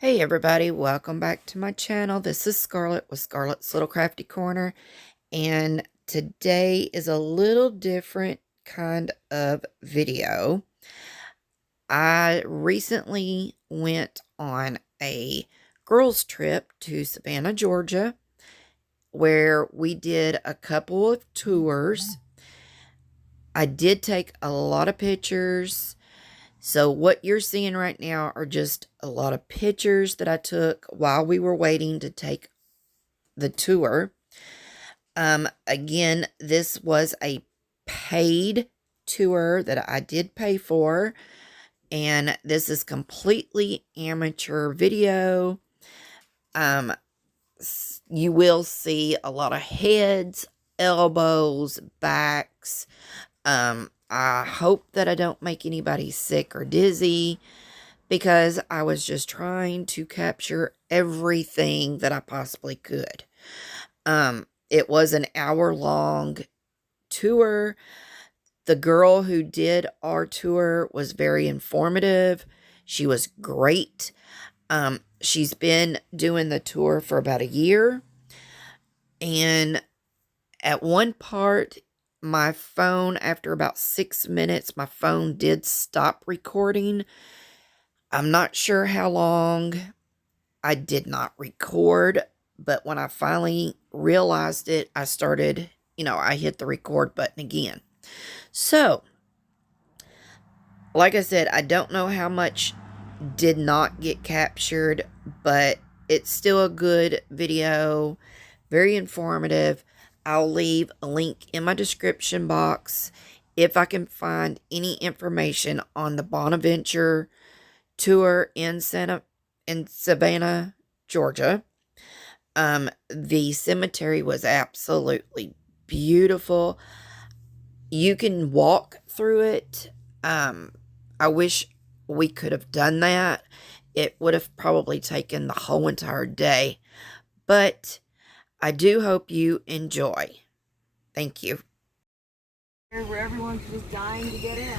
Hey everybody, welcome back to my channel. This is Scarlet with Scarlet's Little Crafty Corner, and today is a little different kind of video. I recently went on a girls trip to Savannah, Georgia, where we did a couple of tours. I did take a lot of pictures. So what you're seeing right now are just a lot of pictures that I took while we were waiting to take the tour. Again, this was a paid tour that I did pay for, and this is completely amateur video. You will see a lot of heads, elbows, backs. I hope that I don't make anybody sick or dizzy, because I was just trying to capture everything that I possibly could. It was an hour-long tour. The girl who did our tour was very informative. She was great. She's been doing the tour for about a year. And at one part, my phone, after about 6 minutes, my phone did stop recording. I'm not sure how long I did not record, but when I finally realized it, I started, I hit the record button again. So, like I said, I don't know how much did not get captured, but it's still a good video, very informative. I'll leave a link in my description box if I can find any information on the Bonaventure tour in Savannah, Georgia. The cemetery was absolutely beautiful. You can walk through it. I wish we could have done that. It would have probably taken the whole entire day, but I do hope you enjoy. Thank you. Where everyone's just dying to get in.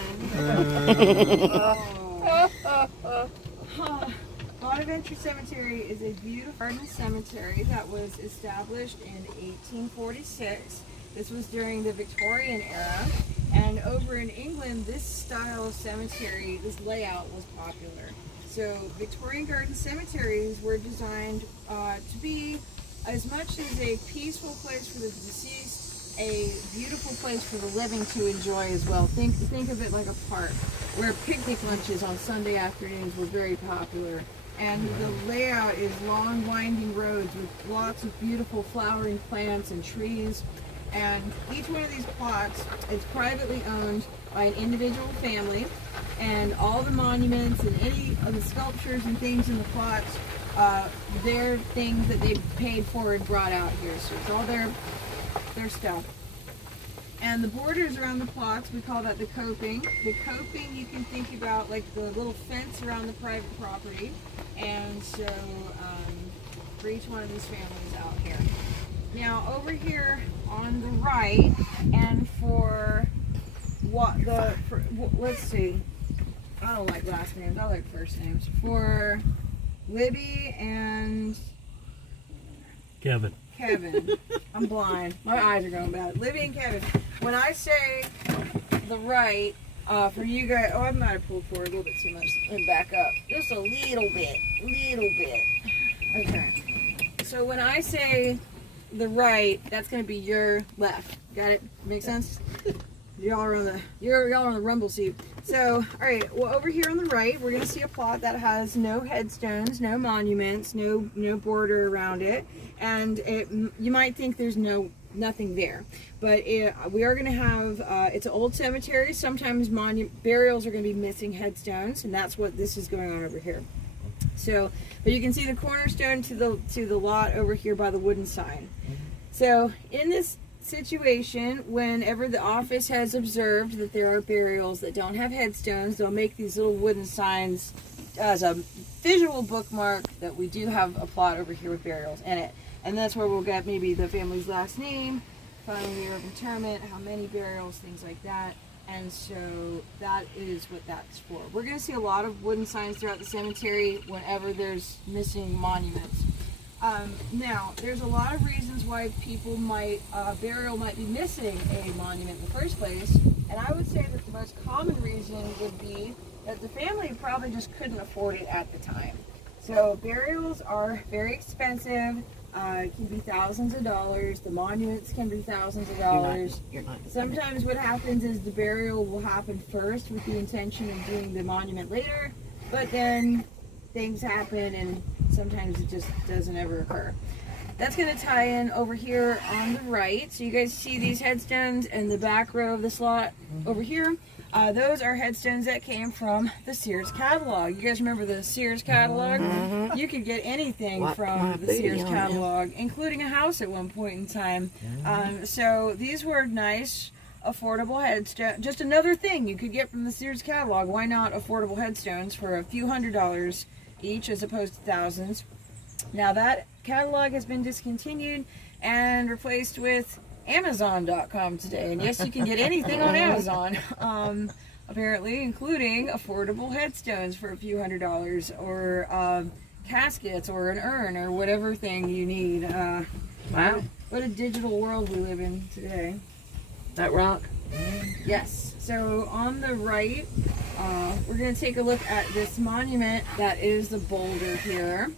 Bonaventure Cemetery is a beautiful garden cemetery that was established in 1846. This was during the Victorian era, and over in England, this style of cemetery, this layout was popular. So Victorian garden cemeteries were designed to be as much as a peaceful place for the deceased, a beautiful place for the living to enjoy as well. Think of it like a park where picnic lunches on Sunday afternoons were very popular. And the layout is long winding roads with lots of beautiful flowering plants and trees. And each one of these plots is privately owned by an individual family, and all the monuments and any of the sculptures and things in the plots, they're things that they paid for and brought out here. So it's all their stuff. And the borders around the plots, we call that the coping. The coping you can think about like the little fence around the private property. And so for each one of these families out here. Now over here on the right, and let's see, I don't like last names, I like first names. For Libby and Kevin. I'm blind. My eyes are going bad. Libby and Kevin. When I say the right, for you guys, I might have pulled forward a little bit too much. Let me back up. Just a little bit. Okay. So when I say the right, that's going to be your left. Got it? Make sense? Y'all are on the rumble seat. So, all right. Well, over here on the right, we're going to see a plot that has no headstones, no monuments, no border around it, and you might think there's nothing there, but we are going to have. It's an old cemetery. Sometimes burials are going to be missing headstones, and that's what this is going on over here. So, but you can see the cornerstone to the lot over here by the wooden sign. So, in this situation, whenever the office has observed that there are burials that don't have headstones, they'll make these little wooden signs as a visual bookmark that we do have a plot over here with burials in it. And that's where we'll get maybe the family's last name, final year of interment, how many burials, things like that. And so that is what that's for. We're going to see a lot of wooden signs throughout the cemetery whenever there's missing monuments. Now, there's a lot of reasons why people might, burial might be missing a monument in the first place. And I would say that the most common reason would be that the family probably just couldn't afford it at the time. So burials are very expensive. It can be thousands of dollars. The monuments can be thousands of dollars. You're not. Sometimes what happens is the burial will happen first with the intention of doing the monument later, but then things happen and sometimes it just doesn't ever occur. That's going to tie in over here on the right. So you guys see these headstones in the back row of the slot over here. Those are headstones that came from the Sears catalog. You guys remember the Sears catalog? You could get anything from the Sears catalog, including a house at one point in time. So these were nice, affordable headstones. Just another thing you could get from the Sears catalog. Why not affordable headstones for a few $100s each as opposed to thousands? Now that catalog has been discontinued and replaced with Amazon.com today. And yes, you can get anything on Amazon, apparently, including affordable headstones for a few $100s, or caskets, or an urn, or whatever thing you need. Wow. What a digital world we live in today. That rock? Yes. So on the right, we're going to take a look at this monument that is the boulder here.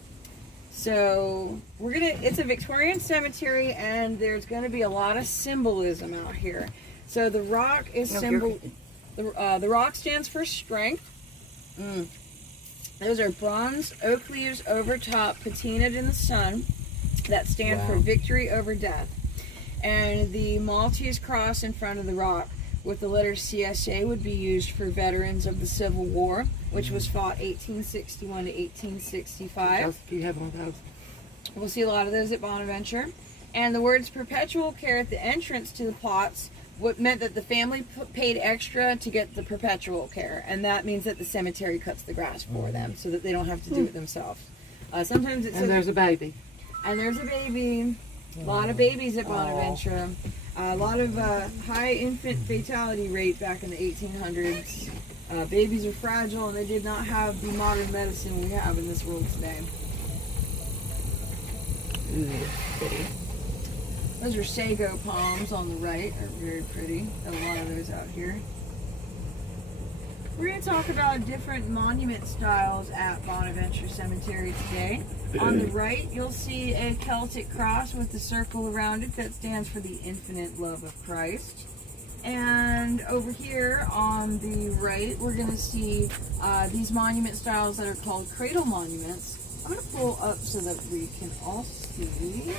So it's a Victorian cemetery, and there's going to be a lot of symbolism out here. So the rock is the rock stands for strength. Those are bronze oak leaves over top, patinaed in the sun, that stand for victory over death. And the Maltese cross in front of the rock with the letter CSA would be used for veterans of the Civil War, which was fought 1861 to 1865. Do you have one of those? We'll see a lot of those at Bonaventure. And the words perpetual care at the entrance to the plots what meant that the family paid extra to get the perpetual care. And that means that the cemetery cuts the grass for them so that they don't have to do it themselves. Sometimes it's... And there's a baby. And there's a baby. A lot of babies at Bonaventure. A lot of high infant fatality rate back in the 1800s. Babies are fragile, and they did not have the modern medicine we have in this world today. Those are sago palms on the right. Are very pretty. Got a lot of those out here. We're going to talk about different monument styles at Bonaventure Cemetery today. On the right, you'll see a Celtic cross with a circle around it that stands for the infinite love of Christ. And over here on the right, we're going to see these monument styles that are called cradle monuments. I'm going to pull up so that we can all see.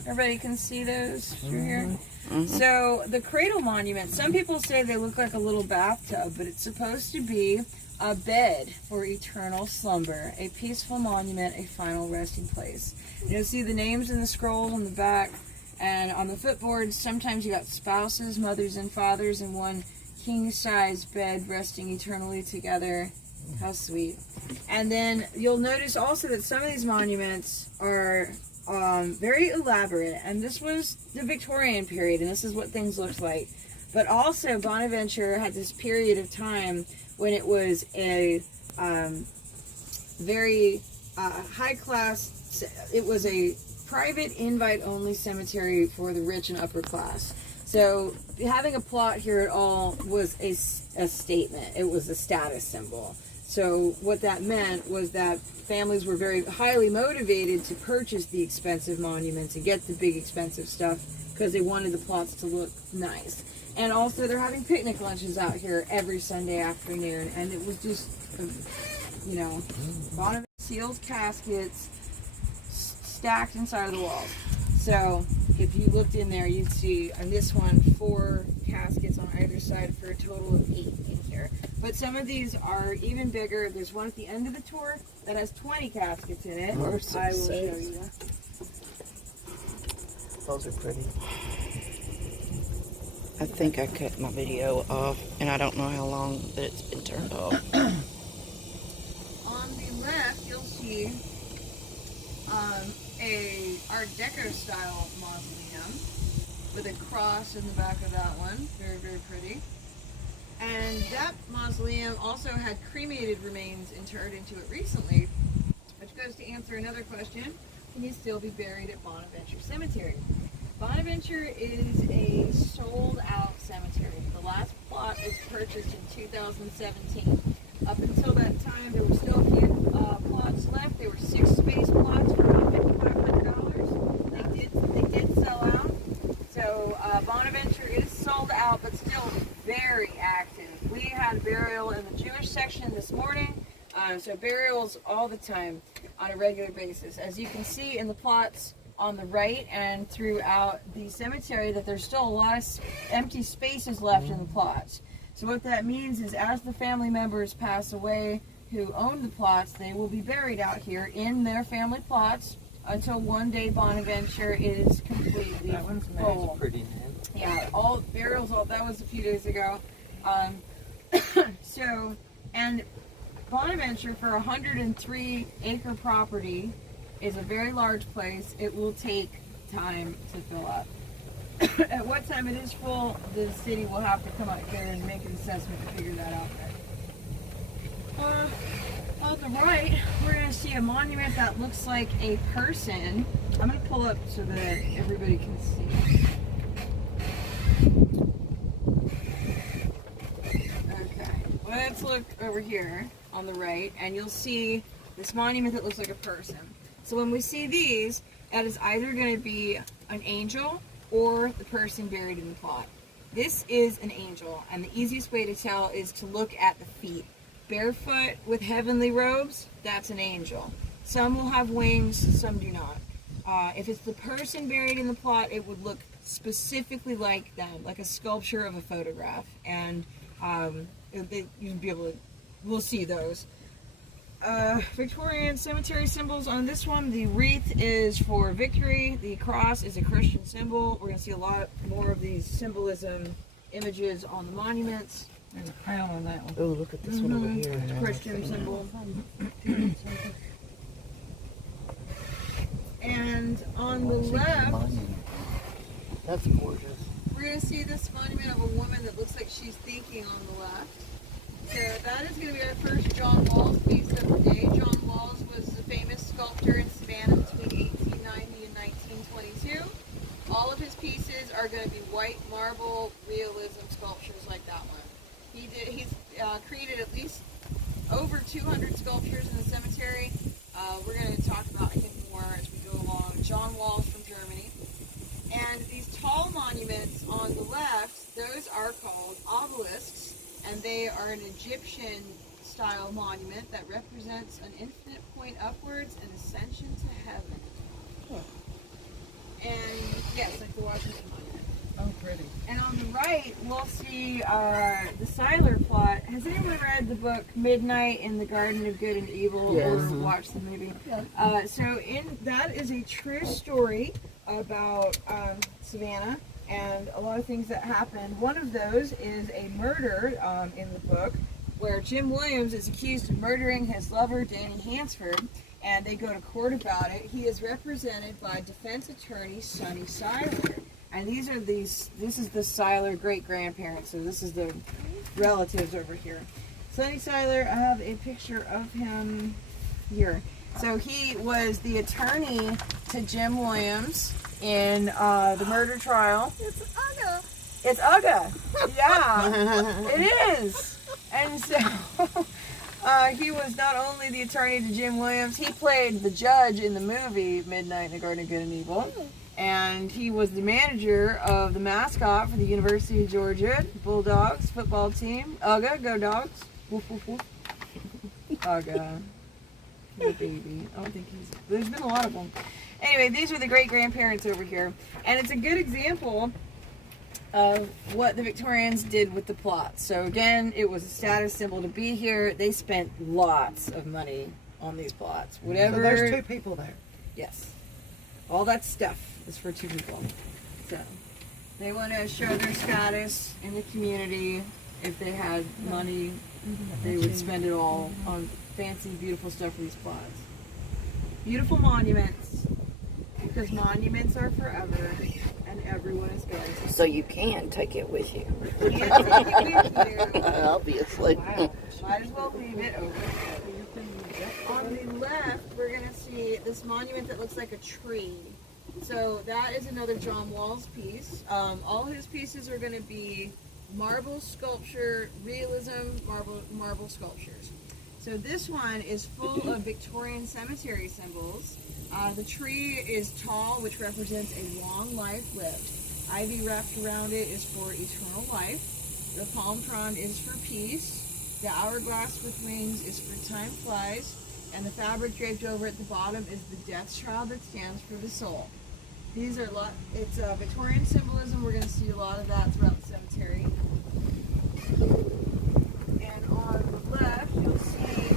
Everybody can see those through here? So the cradle monument, some people say they look like a little bathtub, but it's supposed to be a bed for eternal slumber, a peaceful monument, a final resting place. You'll see the names in the scrolls on the back, and on the footboards, sometimes you got spouses, mothers, and fathers in one king-size bed resting eternally together. How sweet. And then you'll notice also that some of these monuments are very elaborate, and this was the Victorian period, and this is what things looked like. But also Bonaventure had this period of time when it was a very high class, it was a private invite only cemetery for the rich and upper class. So having a plot here at all was a statement. It was a status symbol. So what that meant was that families were very highly motivated to purchase the expensive monuments and get the big expensive stuff because they wanted the plots to look nice. And also they're having picnic lunches out here every Sunday afternoon, and it was just, you know, Bonaventure sealed caskets stacked inside of the walls. So if you looked in there, you'd see on this one 4 caskets on either side for a total of 8 in here. But some of these are even bigger. There's one at the end of the tour that has 20 caskets in it. I will show you. Those are pretty. I think I cut my video off, and I don't know how long that it's been turned off. On the left, you'll see a Art Deco style mausoleum. with a cross in the back of that one. Very, very pretty. And that mausoleum also had cremated remains interred into it recently, which goes to answer another question. Can you still be buried at Bonaventure Cemetery? Bonaventure is a sold-out cemetery. The last plot was purchased in 2017. Up until that time, there were still a few plots left. There were 6 space plots for about $5,500. They did sell out. So Bonaventure is sold out, but still very active. We had burial in the Jewish section this morning. So burials all the time on a regular basis. As you can see in the plots on the right and throughout the cemetery, that there's still a lot of empty spaces left in the plots. So what that means is as the family members pass away who own the plots, they will be buried out here in their family plots until one day Bonaventure is completely full. Pretty man. Yeah, all burials, that was a few days ago. So, and Bonaventure, for a 103-acre property, is a very large place. It will take time to fill up. At what time it is full, the city will have to come out here and make an assessment to figure that out. On the right, we're going to see a monument that looks like a person. I'm going to pull up so that everybody can see. Okay, let's look over here on the right, and you'll see this monument that looks like a person. So when we see these, that is either going to be an angel or the person buried in the plot. This is an angel, and the easiest way to tell is to look at the feet. Barefoot with heavenly robes, that's an angel. Some will have wings, some do not. If it's the person buried in the plot, it would look specifically like them, like a sculpture of a photograph. And you'd be able to, we'll see those. Victorian cemetery symbols on this one. The wreath is for victory. The cross is a Christian symbol. We're going to see a lot more of these symbolism images on the monuments. There's a crown on that one. Oh, look at this one over here. It's a Christian symbol. And on the left, That's gorgeous. we're going to see this monument of a woman that looks like she's thinking on the left. So that is going to be our first John Walls piece of the day. John Walls was a famous sculptor in Savannah between 1890 and 1922. All of his pieces are going to be white marble realism sculptures like that one. He's created at least over 200 sculptures in the cemetery. We're going to talk about him more as we go along. John Walls from Germany. And these tall monuments on the left, those are called obelisks. And they are an Egyptian-style monument that represents an infinite point upwards and ascension to heaven. And yes, like the Washington Monument. Oh, pretty. And on the right, we'll see the Seiler plot. Has anyone read the book Midnight in the Garden of Good and Evil, Yes. or watched the movie? So that is a true story about Savannah and a lot of things that happened. One of those is a murder in the book where Jim Williams is accused of murdering his lover, Danny Hansford, and they go to court about it. He is represented by defense attorney Sonny Seiler. And this is the Seiler great-grandparents, so this is the relatives over here. Sonny Seiler, I have a picture of him here. So he was the attorney to Jim Williams in the murder trial. It's Ugga. It's Ugga. Yeah, it is. And so he was not only the attorney to Jim Williams, he played the judge in the movie Midnight in the Garden of Good and Evil. And he was the manager of the mascot for the University of Georgia Bulldogs football team. Ugga, go Dogs. Woof, woof, woof. Ugga. The baby. I don't think there's been a lot of them. Anyway, these are the great-grandparents over here. And it's a good example of what the Victorians did with the plot. So again, it was a status symbol to be here. They spent lots of money on these plots. Whatever. So there's 2 people there. Yes. All that stuff is for 2 people. So they want to show their status in the community. If they had money, they would spend it all on fancy, beautiful stuff for these plots. Beautiful monuments, because monuments are forever, and everyone is going to. So you can take it with you. You can't take it with you. Obviously. Wow. Might as well leave it over there. On the left, we're going to see this monument that looks like a tree. So that is another John Walls piece. All his pieces are going to be marble sculpture, realism, marble sculptures. So this one is full of Victorian cemetery symbols. The tree is tall, which represents a long life lived. Ivy wrapped around it is for eternal life. The palm frond is for peace. The hourglass with wings is for time flies. And the fabric draped over at the bottom is the death shroud that stands for the soul. These are it's Victorian symbolism. We're going to see a lot of that throughout the cemetery. And on the left, you'll see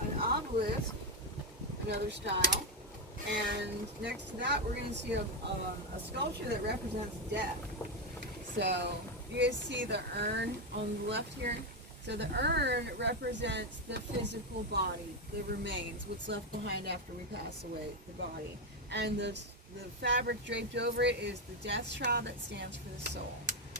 an obelisk, another style. And next to that, we're going to see a sculpture that represents death. So you guys see the urn on the left here? So the urn represents the physical body, the remains, what's left behind after we pass away, the body. And the fabric draped over it is the death shroud that stands for the soul.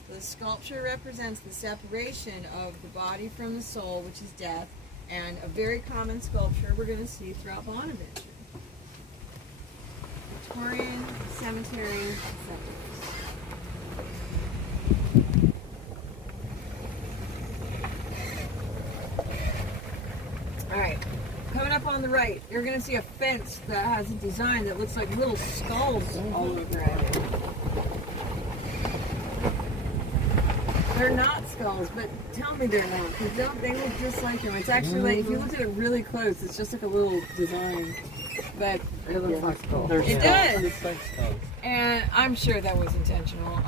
The sculpture represents the separation of the body from the soul, which is death, and a very common sculpture we're going to see throughout Bonaventure. Victorian cemetery acceptance. Alright, coming up on the right, you're going to see a fence that has a design that looks like little skulls all over it. They're not skulls, but tell me they're not, because they look just like them. It's actually like, if you look at it really close, it's just like a little design. But It looks like skulls. it does. It's like skulls. And I'm sure that was intentional.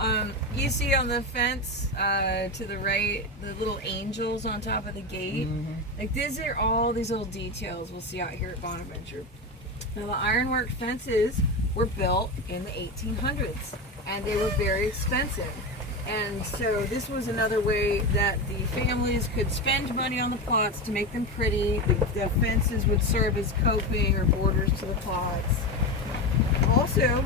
You see on the fence to the right, the little angels on top of the gate. Like these are all these little details we'll see out here at Bonaventure. Now the ironwork fences were built in the 1800s, and they were very expensive. And so this was another way that the families could spend money on the plots to make them pretty. The fences would serve as coping or borders to the plots. Also,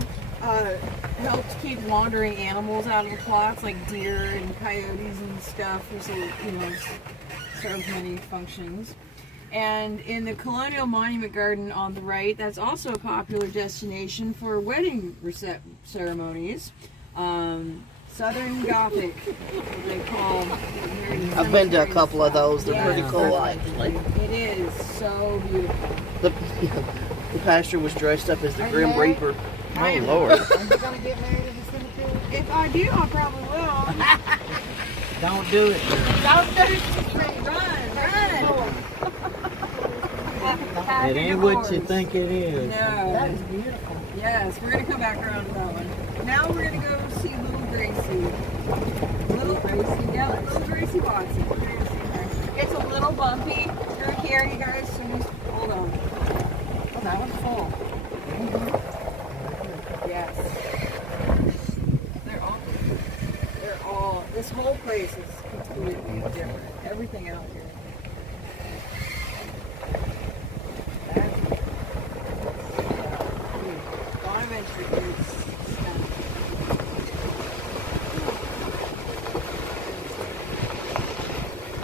helped keep wandering animals out of the plots, like deer and coyotes and stuff. So, served many functions. And in the Colonial Monument Garden on the right, that's also a popular destination for wedding ceremonies. Southern Gothic, what they call. I've been to a couple of those. They're pretty cool, actually. It is so beautiful. The pastor was dressed up as the Grim married? Reaper. I am. Lord. Are you gonna get married in the cemetery? If I do, I probably will. Don't do it. Don't do it. Run. It ain't what you think it is. No. That is beautiful. Yes, we're going to come back around to that one. Now we're going to go see Little Gracie. Little Gracie, yeah, Little Gracie Watson. We're going to see her. It's a little bumpy through here, you guys, so just hold on. Oh, that one's full. Yes. They're all, this whole place is completely different. Everything out here. Bonaventure is stunning.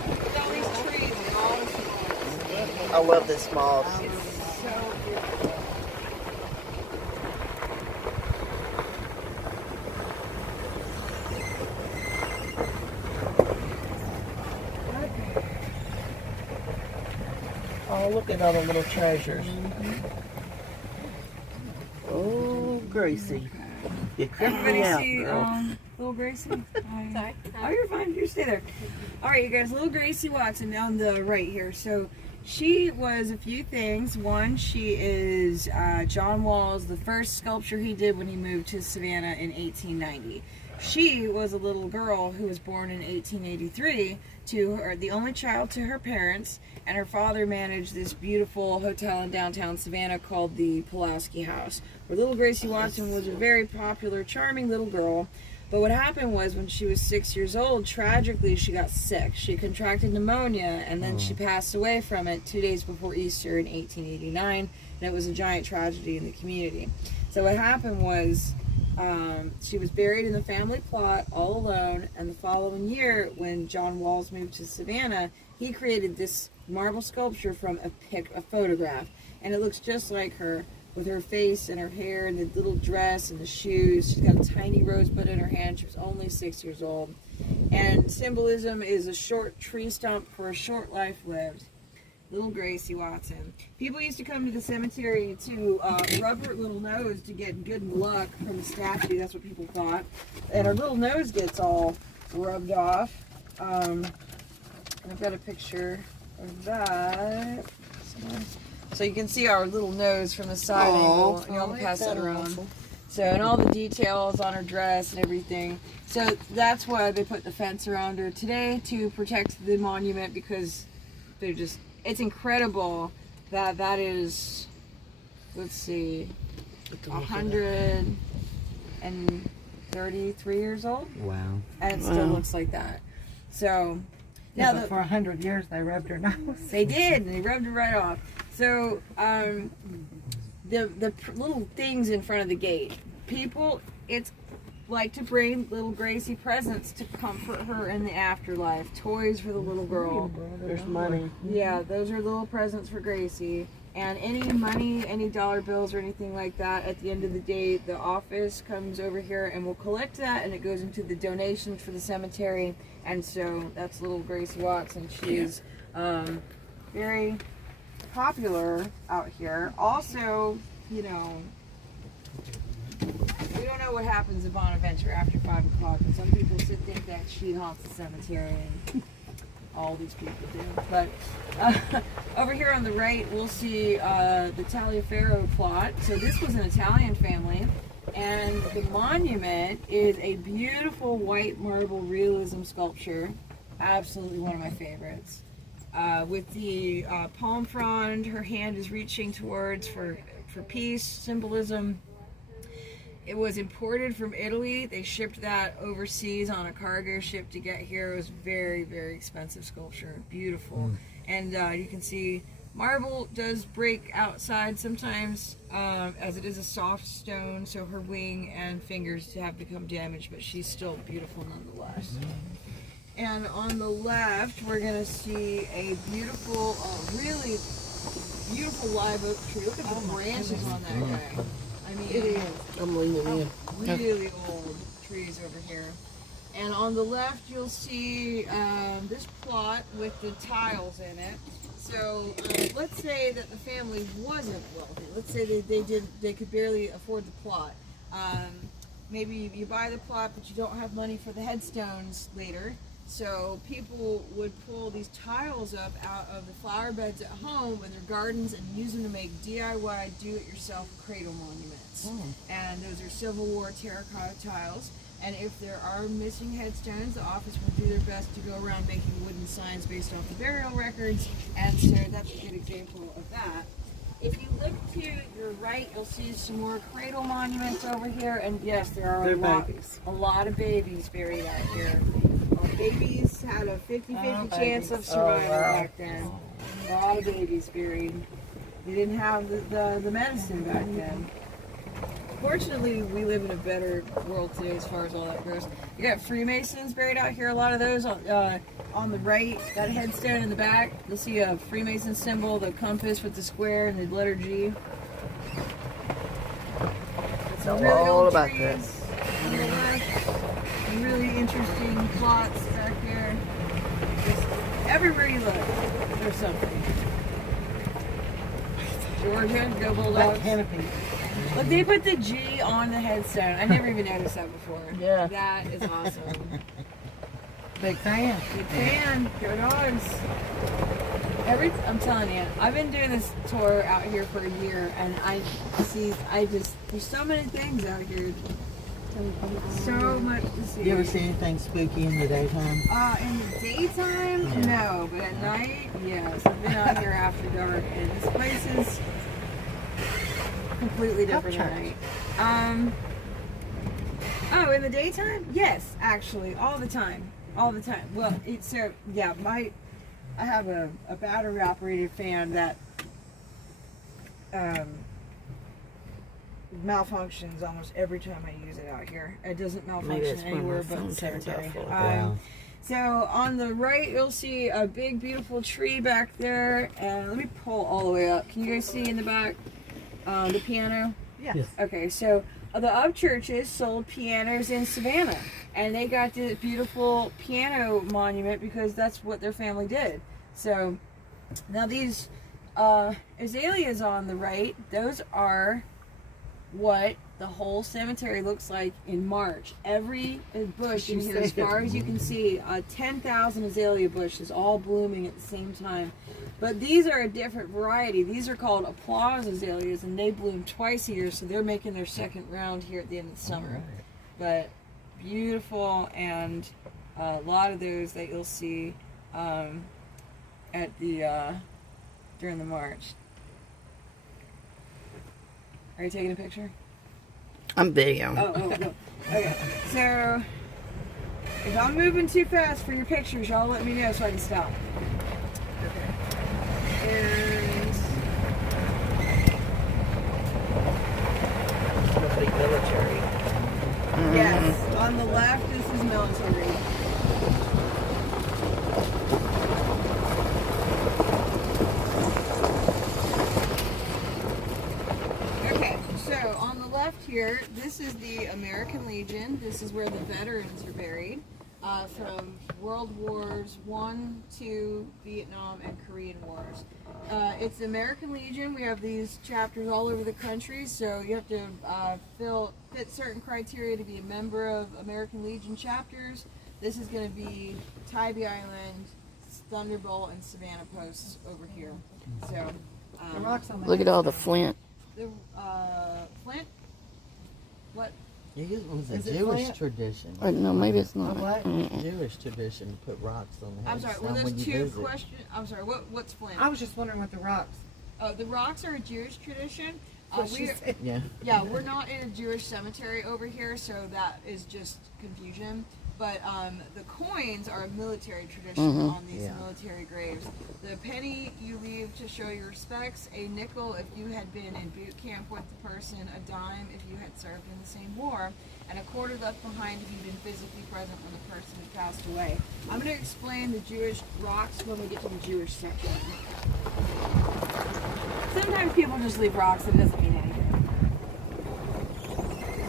Look at all these trees and all the small. I love this moss. It's so beautiful. Oh, look at all the little treasures. Oh, Gracie. You creeped me Everybody out, see girl. Little Gracie? Hi. Oh, you're fine. You stay there. All right, you guys. Little Gracie Watson down the right here. So she was a few things. One, she is John Walls, the first sculpture he did when he moved to Savannah in 1890. She was a little girl who was born in 1883 to her, the only child to her parents, and her father managed this beautiful hotel in downtown Savannah called the Pulaski House, where little Gracie Watson was a very popular, charming little girl. But what happened was when she was 6 years old, tragically, she got sick. She contracted pneumonia, and then she passed away from it 2 days before Easter in 1889, and it was a giant tragedy in the community. So what happened was She was buried in the family plot all alone, and the following year, when John Walls moved to Savannah, he created this marble sculpture from a photograph, and it looks just like her, with her face and her hair and the little dress and the shoes. She's got a tiny rosebud in her hand. She was only 6 years old. And symbolism is a short tree stump for a short life lived. Little Gracie Watson. People used to come to the cemetery to rub her little nose to get good luck from the statue. That's what people thought. And her little nose gets all rubbed off. And I've got a picture of that. So you can see our little nose from the side angle. And I'll pass that around. So, and all the details on her dress and everything. So that's why they put the fence around her today, to protect the monument, because they're just, it's incredible that is, let's see, 133 years old. Wow. And it still looks like that. So Yeah, but for 100 years they rubbed her nose. they did, and they rubbed it right off. So the little things in front of the gate, people, it's like to bring little Gracie presents to comfort her in the afterlife. Toys for the little girl. There's money. Yeah, those are little presents for Gracie. And any money, any dollar bills or anything like that, at the end of the day, the office comes over here and will collect that, and it goes into the donations for the cemetery. And so that's little Gracie Watson. She is very popular out here. Also, you know, we don't know what happens at Bonaventure after 5 o'clock, and some people think that she haunts the cemetery, and all these people do. But over here on the right, we'll see the Taliaferro plot. So this was an Italian family, and the monument is a beautiful white marble realism sculpture. Absolutely one of my favorites. With the palm frond, her hand is reaching towards for peace, symbolism. It was imported from Italy. They shipped that overseas on a cargo ship to get here. It was very, very expensive sculpture. Beautiful. And you can see marble does break outside sometimes, as it is a soft stone, so her wing and fingers have become damaged, but she's still beautiful nonetheless. And on the left, we're going to see a beautiful, really beautiful live oak tree. Look at the branches on that guy. I mean, it is. I'm leaving in. Really old trees over here. And on the left, you'll see this plot with the tiles in it. So let's say that the family wasn't wealthy. Let's say they could barely afford the plot. Maybe you buy the plot, but you don't have money for the headstones later. So people would pull these tiles up out of the flower beds at home in their gardens and use them to make DIY, do-it-yourself cradle monuments. And those are Civil War terracotta tiles. And if there are missing headstones, the office will do their best to go around making wooden signs based off the burial records. And so that's a good example of that. If you look to your right, you'll see some more cradle monuments over here. And yes, there are a lot of babies buried out here. Babies had a 50-50 chance of survival back then. A lot of babies buried. They didn't have the medicine back then. Fortunately, we live in a better world today as far as all that goes. You got Freemasons buried out here. A lot of those on the right, that headstone in the back. You'll see a Freemason symbol, the compass with the square and the letter G. It's really all old about trees on the left. Really interesting plots back here. Just everywhere you look, there's something. Georgia, go Bulldogs. That canopy. Look, they put the G on the headstone. I never even noticed that before. Yeah. That is awesome. Big fan. Big fan. Go Dogs. I'm telling you, I've been doing this tour out here for a year, and there's so many things out here. So much to see. You ever see anything spooky in the daytime? In the daytime, no, but at night, yes. I've been out here after dark, and this place is completely different at night. Oh, in the daytime? Yes, actually, all the time. Well, I have a battery operated fan that malfunctions almost every time I use it out here. It doesn't Maybe malfunction it's when anywhere my but phone the turns off cemetery. for a Wow. So on the right, you'll see a big, beautiful tree back there. And let me pull all the way up. Can you guys see in the back the piano? Yes. Okay, so the Up churches sold pianos in Savannah, and they got this beautiful piano monument because that's what their family did. So now these azaleas on the right, those are what the whole cemetery looks like in March. Every bush in here, as far as you can see, 10,000 azalea bushes all blooming at the same time. But these are a different variety. These are called applause azaleas, and they bloom twice a year, so they're making their second round here at the end of the summer. But beautiful, and a lot of those that you'll see at the during the march. Are you taking a picture? I'm videoing. Oh. Okay. So, if I'm moving too fast for your pictures, y'all let me know so I can stop. Okay. And Nobody military. yes, on the left, this is military. Okay, so on the left here, this is the American Legion. This is where the veterans are buried from World Wars I, II, Vietnam, and Korean Wars. It's the American Legion. We have these chapters all over the country, so you have to fit certain criteria to be a member of American Legion chapters. This is going to be Tybee Island, Thunderbolt, and Savannah posts over here. So The rocks on the Look at all the flint. the Flint. What? It was a Is it Jewish Flint? tradition. No, maybe it's not. What? Jewish tradition to put rocks on the I'm head. sorry. Were those two questions? I'm sorry. What's Flint? I was just wondering what the rocks. Oh, the rocks are a Jewish tradition. What she said. Yeah. We're not in a Jewish cemetery over here, so that is just confusion. But the coins are a military tradition on these military graves. The penny you leave to show your respects, a nickel if you had been in boot camp with the person, a dime if you had served in the same war, and a quarter left behind if you'd been physically present when the person had passed away. I'm going to explain the Jewish rocks when we get to the Jewish section. Sometimes people just leave rocks and it doesn't mean anything.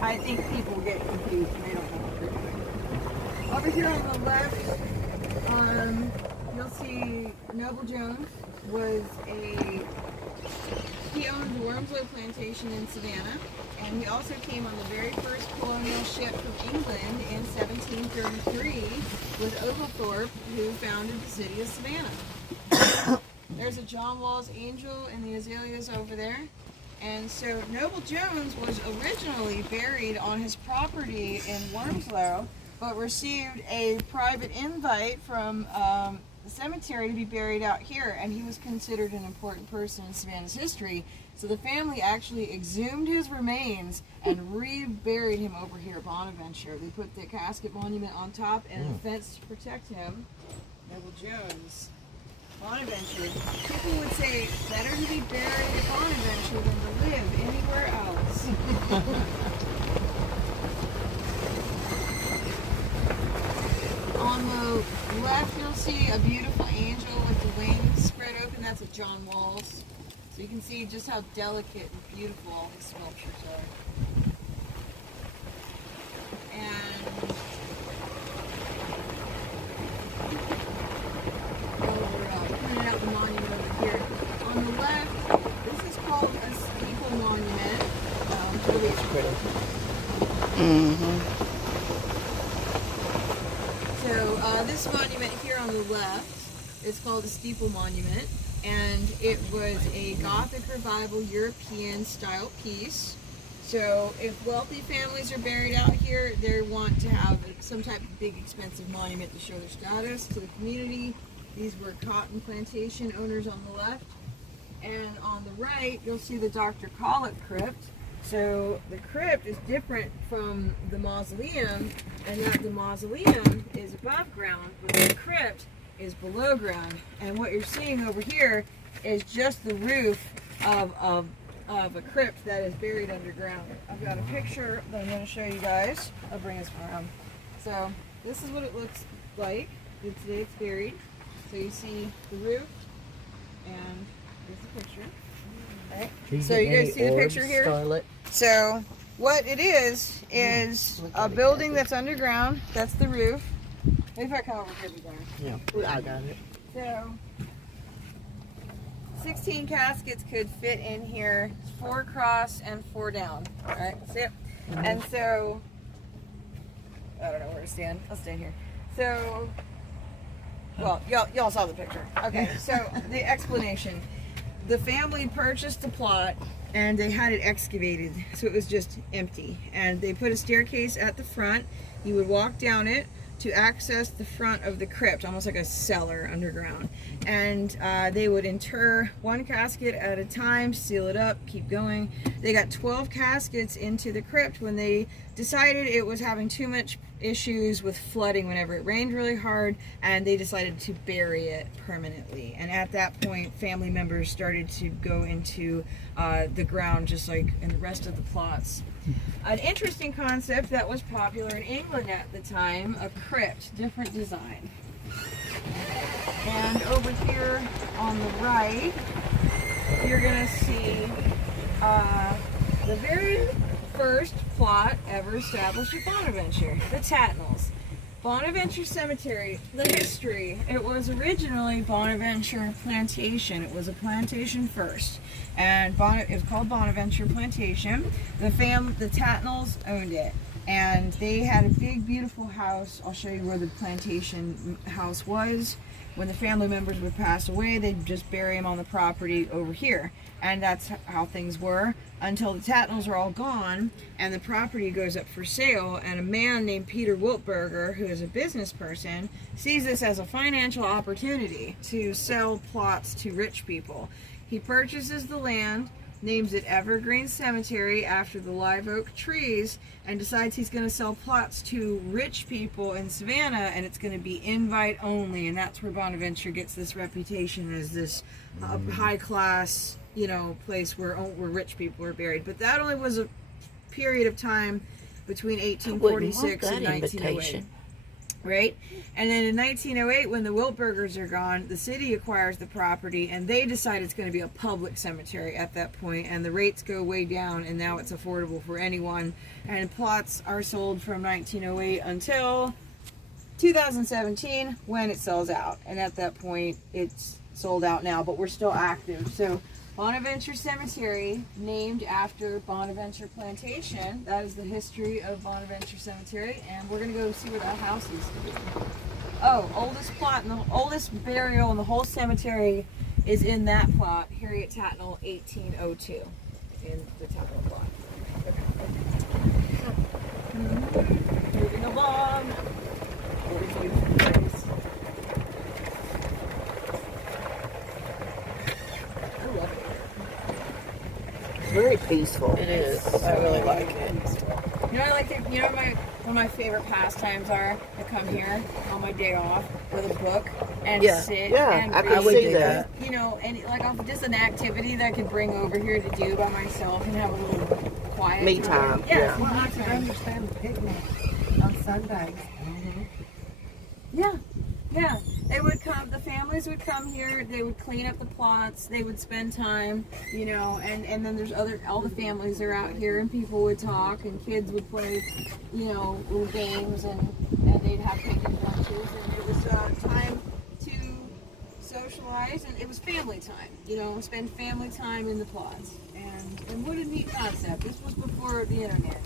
I think people get confused and they don't know what they're doing. Over here on the left, you'll see Noble Jones he owned the Wormslow plantation in Savannah, and he also came on the very first colonial ship from England in 1733 with Oglethorpe, who founded the city of Savannah. There's a John Walls angel in the azaleas over there. And so Noble Jones was originally buried on his property in Wormslow, but received a private invite from the cemetery to be buried out here, and he was considered an important person in Savannah's history. So the family actually exhumed his remains and reburied him over here at Bonaventure. They put the casket monument on top and a fence to protect him. Noble Jones. Bonaventure. People would say it's better to be buried at Bonaventure than to live anywhere else. On the left, you'll see a beautiful angel with the wings spread open. That's a John Walls. So you can see just how delicate and beautiful all these sculptures are. And pointing out the monument over here. On the left, this is called a steeple monument. Really pretty. So this monument here on the left is called a steeple monument, and it was a Gothic Revival European style piece. So if wealthy families are buried out here, they want to have some type of big expensive monument to show their status to the community. These were cotton plantation owners on the left. And on the right, you'll see the Dr. Collett crypt. So the crypt is different from the mausoleum, and that the mausoleum is above ground, but the crypt is below ground. And what you're seeing over here is just the roof of of a crypt that is buried underground. I've got a picture that I'm going to show you guys. I'll bring this one around. So this is what it looks like. Today it's buried. So you see the roof, and here's the picture. Right. So you guys see the picture here? Scarlet. So what it is a building that's underground. That's the roof. Maybe if I come over here, be better. Yeah, I got it. So 16 caskets could fit in here, 4 across and 4 down. All right, see it? And so, I don't know where to stand. I'll stand here. So, well, y'all saw the picture. Okay, so the explanation. The family purchased the plot and they had it excavated, so it was just empty. And they put a staircase at the front. You would walk down it to access the front of the crypt, almost like a cellar underground. And they would inter 1 casket at a time, seal it up, keep going. They got 12 caskets into the crypt when they decided it was having too much issues with flooding whenever it rained really hard, and they decided to bury it permanently. And at that point, family members started to go into the ground, just like in the rest of the plots. An interesting concept that was popular in England at the time, a crypt, different design. And over here on the right, you're gonna see the very first plot ever established at Bonaventure, the Tatnalls. Bonaventure Cemetery, the history, it was originally Bonaventure Plantation. It was a plantation first, and it was called Bonaventure Plantation. The Tatnalls owned it, and they had a big, beautiful house. I'll show you where the plantation house was. When the family members would pass away, they'd just bury them on the property over here. And that's how things were until the Tatnalls are all gone and the property goes up for sale. And a man named Peter Wiltberger, who is a business person, sees this as a financial opportunity to sell plots to rich people. He purchases the land, names it Evergreen Cemetery after the live oak trees, and decides he's going to sell plots to rich people in Savannah, and it's going to be invite only. And that's where Bonaventure gets this reputation as this high class, you know, place where rich people are buried. But that only was a period of time between 1846 and 1908. Right? And then in 1908, when the Wiltbergers are gone, the city acquires the property, and they decide it's going to be a public cemetery at that point, and the rates go way down, and now it's affordable for anyone. And plots are sold from 1908 until 2017, when it sells out. And at that point, it's sold out now, but we're still active. So Bonaventure Cemetery, named after Bonaventure Plantation. That is the history of Bonaventure Cemetery, and we're going to go see where that house is. Oh, oldest plot and the oldest burial in the whole cemetery is in that plot, Harriet Tatnall, 1802, in the Tatnall plot. Okay. Moving along. Very peaceful. It is. I really like it. You know, I like to, you know, one of my favorite pastimes are to come here on my day off with a book and sit and I read. can see that. You know, and like just an activity that I could bring over here to do by myself and have a little quiet Me time. Yeah, Well, I me can time. understand the picnic on Sundays. Yeah. They would come, the families would come here, they would clean up the plots, they would spend time, you know, and then there's all the families are out here, and people would talk, and kids would play, you know, little games, and they'd have picnic lunches, and it was time to socialize, and it was family time, you know, spend family time in the plots. And what a neat concept. This was before the internet.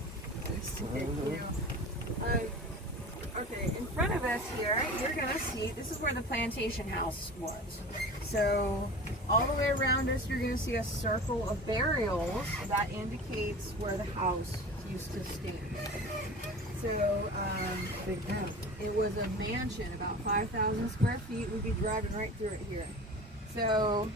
Okay, in front of us here, you're going to see, this is where the plantation house was. So, all the way around us, you're going to see a circle of burials that indicates where the house used to stand. So, it was a mansion, about 5,000 square feet. We'd be driving right through it here. So,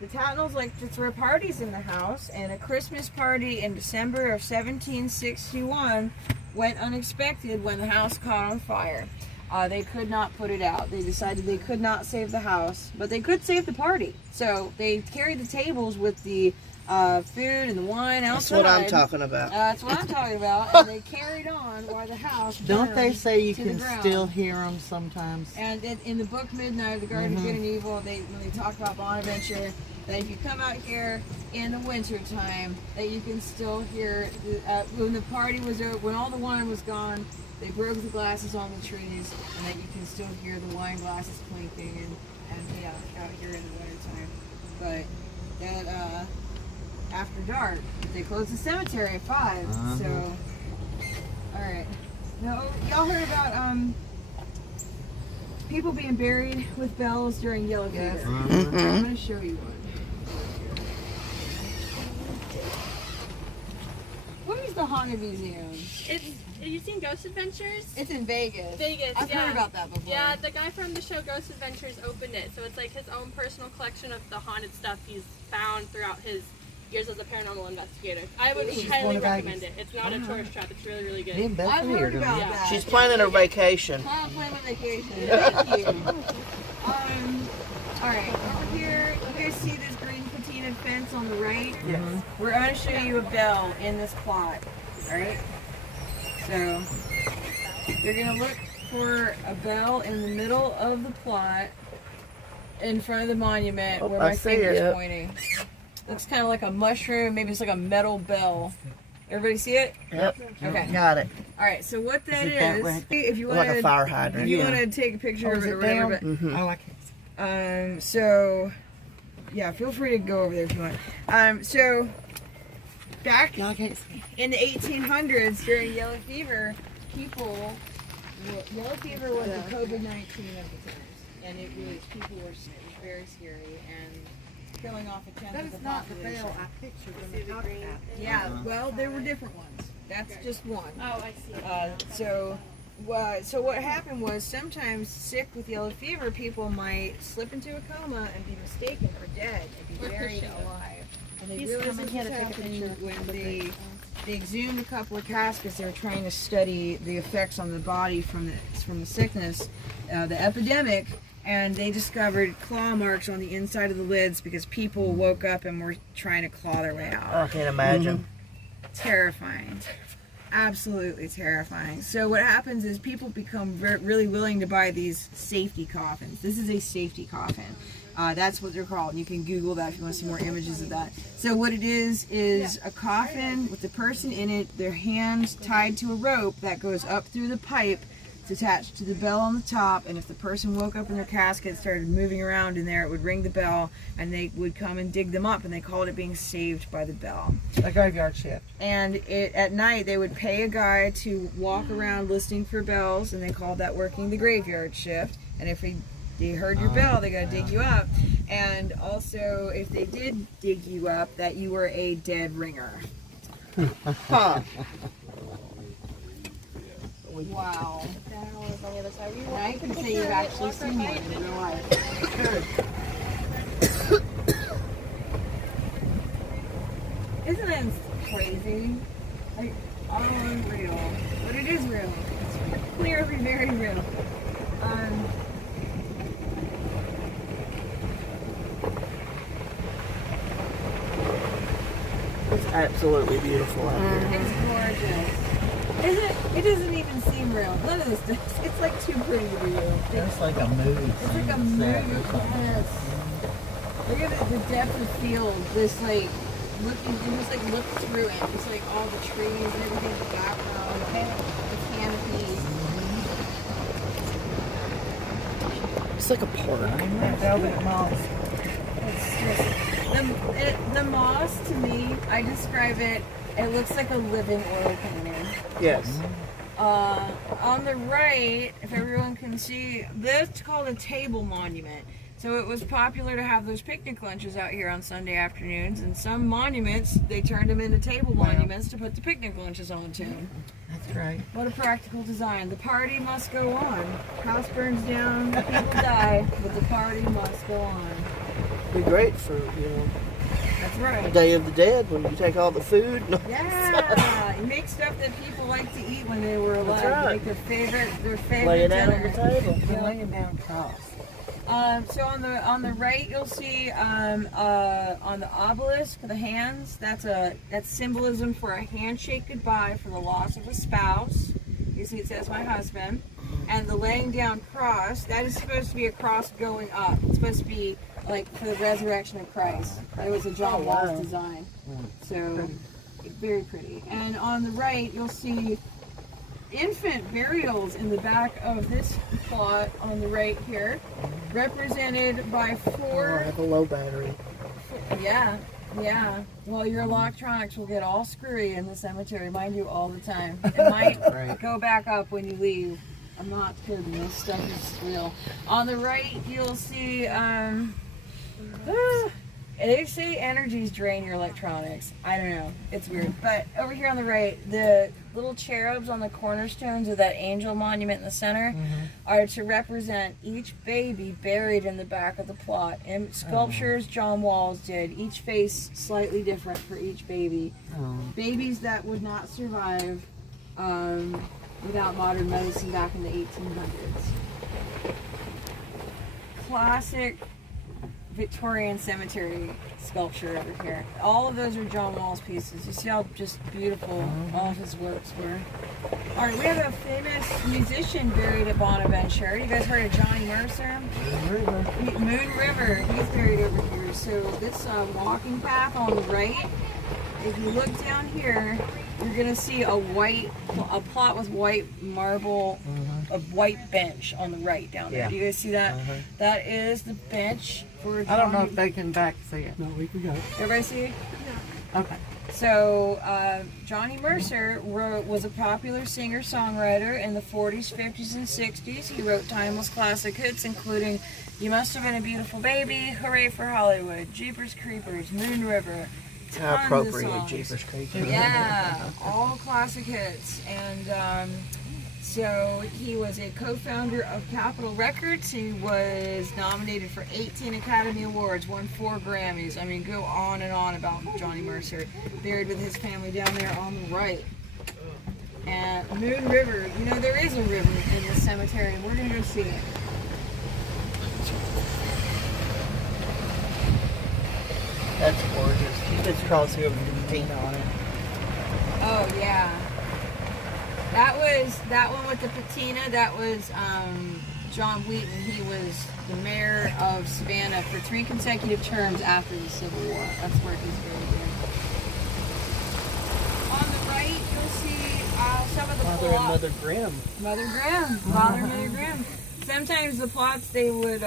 the Tatnalls like to throw parties in the house, and a Christmas party in December of 1761 went unexpected when the house caught on fire. They could not put it out. They decided they could not save the house, but they could save the party. So they carried the tables with the food and the wine outside. That's what I'm talking about. That's what I'm talking about. And they carried on while the house Don't they burned say you to the can ground. still hear them sometimes? And in the book Midnight, The Garden of Good and Evil, when they talk about Bonaventure, that if you come out here in the winter time, that you can still hear when the party was over, when all the wine was gone, they broke the glasses on the trees, and that you can still hear the wine glasses clinking and yeah, out here in the winter time. But that after dark, they closed the cemetery at 5. So, all right. No, y'all heard about people being buried with bells during yellow fever. I'm going to show you one. Where's the Haunted Museum? Have you seen Ghost Adventures? It's in Vegas. Vegas, I've yeah. heard about that before. Yeah, the guy from the show Ghost Adventures opened it, so it's like his own personal collection of the haunted stuff he's found throughout his years as a paranormal investigator. I would highly recommend it. It's not a tourist trap. It's really, really good. Me and I've Bethany are heard gonna about Yeah. that. She's planning her vacation. I'm planning vacation. Thank you. All right, over here, you guys see this green patina fence on the right? Yes. We're going to show you a bell in this plot. All right. So you're going to look for a bell in the middle of the plot, in front of the monument where I my see finger's it. pointing. Looks kind of like a mushroom. Maybe it's like a metal bell. Everybody see it? Yep. Okay. Got it. All right. So what that Is it that is, way? if you want Like a to, fire if hydrant. you Yeah. want to take a picture Oh, of is it it or whatever. down? But, Oh, I can't see. so yeah, feel free to go over there if you want. So back Yeah, I can't see. in the 1800s during yellow fever, yellow fever was the COVID-19 of the times, and people were sick. It was very scary and killing off a tenth That of the is not the population. bell I pictured when they talked about it. Yeah, well, there were different ones. That's just one. Oh, I see. So what happened was sometimes sick with yellow fever, people might slip into a coma and be mistaken for dead and be Or buried push it. alive. And they He's realized coming this here was to take a happening picture. when they exhumed a couple of caskets. They were trying to study the effects on the body from the sickness, the epidemic, and they discovered claw marks on the inside of the lids because people woke up and were trying to claw their way out. I can't imagine. Terrifying. Absolutely terrifying. So what happens is people become really willing to buy these safety coffins. This is a safety coffin. That's what they're called. You can Google that if you want to see more images of that. So what it is a coffin with the person in it, their hands tied to a rope that goes up through the pipe. It's attached to the bell on the top, and if the person woke up in their casket, started moving around in there, it would ring the bell, and they would come and dig them up, and they called it being saved by the bell. A graveyard shift. And at night, they would pay a guy to walk around listening for bells, and they called that working the graveyard shift. And if they heard your bell, they got to dig you up. And also, if they did dig you up, that you were a dead ringer. Huh. Wow. That one was on the other side. Now you can say you've actually seen one in real life. Isn't that crazy? Like, all unreal. But it is real. It's clearly very real. It's absolutely beautiful out here. It's gorgeous. It doesn't even seem real. None of this does. It's like too pretty to be real. It's like a movie. It's like a movie. Yes. Look at the depth of field. This like looking, you just like look through it. Just like all the trees and everything in the background, the canopy. It's like a park. Velvet moss. It's just the moss to me. I describe it. It looks like a living oil painting. Yes. On the right, if everyone can see, this is called a table monument. So it was popular to have those picnic lunches out here on Sunday afternoons, and some monuments, they turned them into table monuments to put the picnic lunches onto. That's right. What a practical design. The party must go on. House burns down, people die, but the party must go on. Be great for, That's right. Day of the Dead, when you take all the food. Yeah, you make stuff that people like to eat when they were alive. That's right. Like their favorite Lay it dinner. out on the table. You're laying down cross. So on the right you'll see on the obelisk the hands. That's symbolism for a handshake goodbye for the loss of a spouse. You see it says my husband. And the laying down cross, that is supposed to be a cross going up. It's supposed to be like for the resurrection of Christ. It was a John Walls design. So very pretty. And on the right you'll see infant burials in the back of this plot on the right here, represented by I four. have a low battery. Yeah. Well, your electronics will get all screwy in the cemetery, mind you, all the time. It might Right. go back up when you leave. I'm not kidding. This stuff is real. On the right, you'll see. They say energies drain your electronics. I don't know. It's weird. But over here on the right, the little cherubs on the cornerstones of that angel monument in the center are to represent each baby buried in the back of the plot. And sculptures John Walls did, each face slightly different for each baby. Babies that would not survive without modern medicine back in the 1800s. Classic Victorian cemetery sculpture over here. All of those are John Walls pieces. You see how just beautiful all of his works were. All right, we have a famous musician buried at Bonaventure. You guys heard of Johnny Mercer? Moon River. He's buried over here. So this walking path on the right, if you look down here, you're gonna see a plot with white marble, a white bench on the right down there. Yeah. Do you guys see that? That is the bench for Johnny. I don't know if they can back see it. No, we got it. Everybody see it? Okay. So Johnny Mercer was a popular singer-songwriter in the 40s, 50s, and 60s. He wrote timeless classic hits, including "You Must Have Been a Beautiful Baby," "Hooray for Hollywood," "Jeepers Creepers," "Moon River." How Tons of appropriate, songs. Jeepers Creepers. Yeah, all classic hits. And so he was a co-founder of Capitol Records. He was nominated for 18 Academy Awards, won 4 Grammys. I mean, go on and on about Johnny Mercer. Buried with his family down there on the right. And Moon River, you know, there is a river in this cemetery, and we're going to go see it. That's gorgeous. Keep this cross here with the paint on it. Oh, yeah. That one with the patina, that was John Wheaton. He was the mayor of Savannah for 3 consecutive terms after the Civil War. That's where he's buried in. On the right, you'll see some of the Father and plots. Mother Grimm. Mother Grimm. Father and Mother Grimm. Sometimes the plots, they would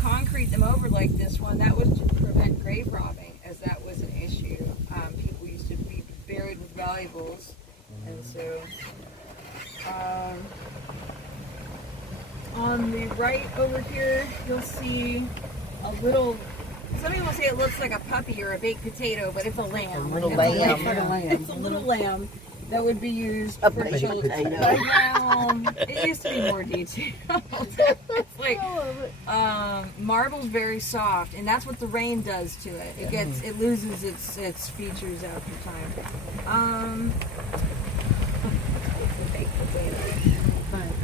concrete them over like this one. That was to prevent grave robbing, as that was an issue. People used to be buried with valuables. And so... on the right over here, you'll see a little. Some people say it looks like a puppy or a baked potato, but it's a lamb. A little It's lamb. It's a little lamb that would be used A for baked children. potato. It used to be more detailed. It's like marble's very soft, and that's what the rain does to it. It loses its features after time.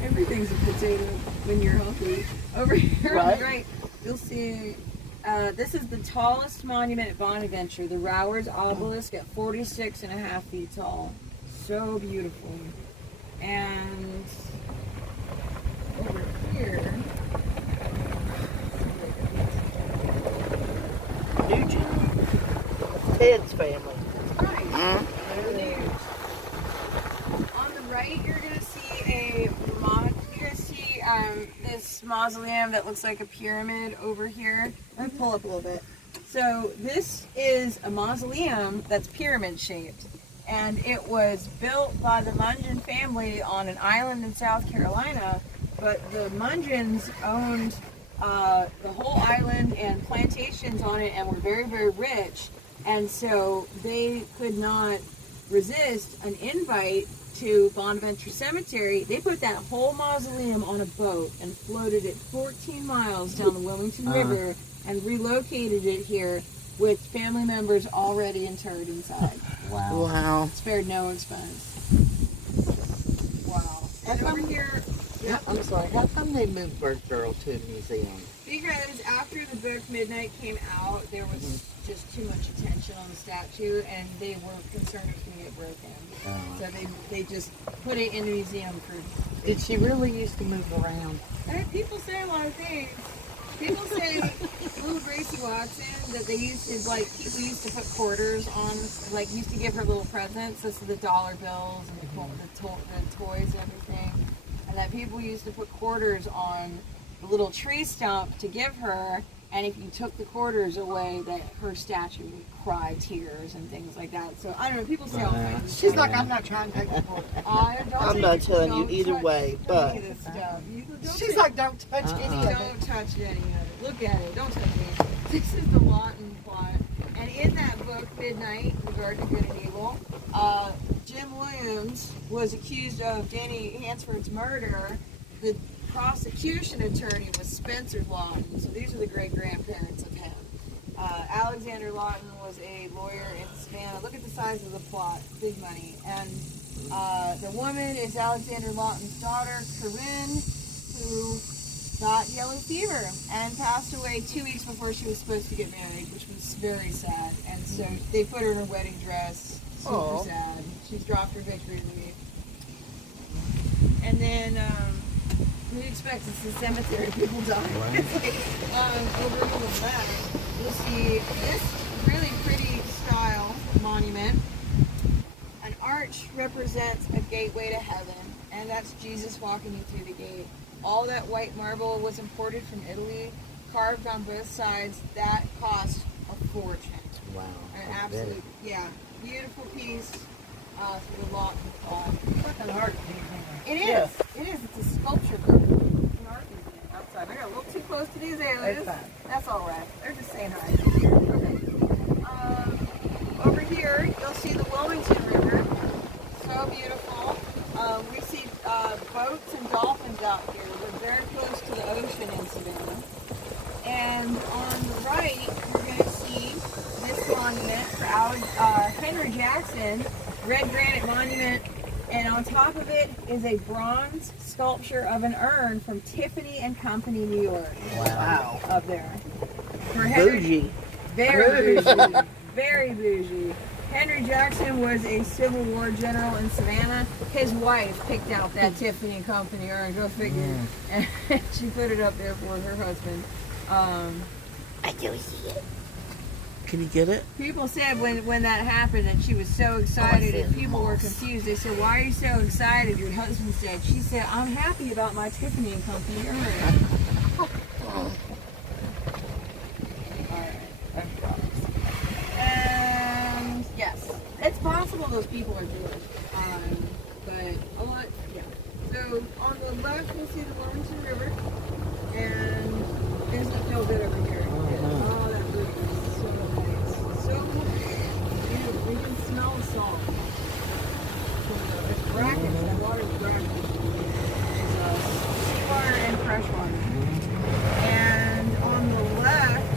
Everything's a potato when you're healthy. Over here on the right, you'll see this is the tallest monument at Bonaventure, the Rowards Obelisk at 46.5 feet tall. So beautiful. And over here, Nugent. Ted's family. right. On the right, you're gonna see this mausoleum that looks like a pyramid over here. Let me pull up a little bit. So this is a mausoleum that's pyramid shaped, and it was built by the Mungeon family on an island in South Carolina, but the Mungeons owned the whole island and plantations on it and were very, very rich, and so they could not resist an invite to Bonaventure Cemetery. They put that whole mausoleum on a boat and floated it 14 miles down the Wilmington River and relocated it here with family members already interred inside. Wow. Wow. Spared no expense. Wow. And over here, Yeah, I'm sorry. How come they moved Bird Girl to a museum? because after the book Midnight came out, there was just too much attention on the statue, and they were concerned it was going to get broken. So they just put it in the museum for... Did she really used to move around? People say a lot of things. People say little Gracie Watson, that they used to, like, people used to put quarters on, like, used to give her little presents, this is the dollar bills and the toys and everything, and that people used to put quarters on the little tree stump to give her, and if you took the quarters away, that her statue would cry tears and things like that. So, I don't know, people say all kinds of She's stuff. like, I'm not trying to take the book. I'm not telling you either way, but... Any of this stuff. She's like, don't touch any of it. Don't touch any of it. Look at it. Don't touch it. This is the Lawton plot. And in that book, Midnight, The Garden of Good and Evil, Jim Williams was accused of Danny Hansford's murder. The prosecution attorney was Spencer Lawton. So these are the great-grandparents of him. Alexander Lawton was a lawyer in Savannah. Look at the size of the plot. Big money. And the woman is Alexander Lawton's daughter, Corinne, who got yellow fever and passed away 2 weeks before she was supposed to get married, which was very sad. And so they put her in her wedding dress. Super sad. She's dropped her victory leaf. And then, we expect it's a cemetery, people die. Over on the back, you'll see this really pretty style monument. An arch represents a gateway to heaven, and that's Jesus walking you through the gate. All that white marble was imported from Italy, carved on both sides. That cost a fortune. Wow. An absolute, beautiful piece for the Lawton plot. It's like an art painting. It is. It is. It's a sculpture. It's an art museum outside. I got a little too close to these aliens. That's fine. That's all right. They're just saying hi. Okay. Over here, you'll see the Wilmington River. So beautiful. We see boats and dolphins out here. We're very close to the ocean in Savannah. And on the right, you're going to see this monument for Henry Jackson, red granite monument. And on top of it is a bronze sculpture of an urn from Tiffany and Company, New York. Wow. Up there. For Henry, Bougie. very bougie. Very bougie. Henry Jackson was a Civil War general in Savannah. His wife picked out that Tiffany and Company urn, go figure. And she put it up there for her husband. I do see it. Can you get it? People said when that happened that she was so excited and people were confused. They said, why are you so excited? Your husband said. She said, I'm happy about my Tiffany and Company urn. And yes, it's possible those people are Jewish. But a lot, yeah. So on the left you'll see the Bonaventure River. And there's a feel good over here. Oh, that river is so nice. So beautiful. You can smell the salt. It's brackish. That water is brackish. It's seawater and fresh water. And on the left,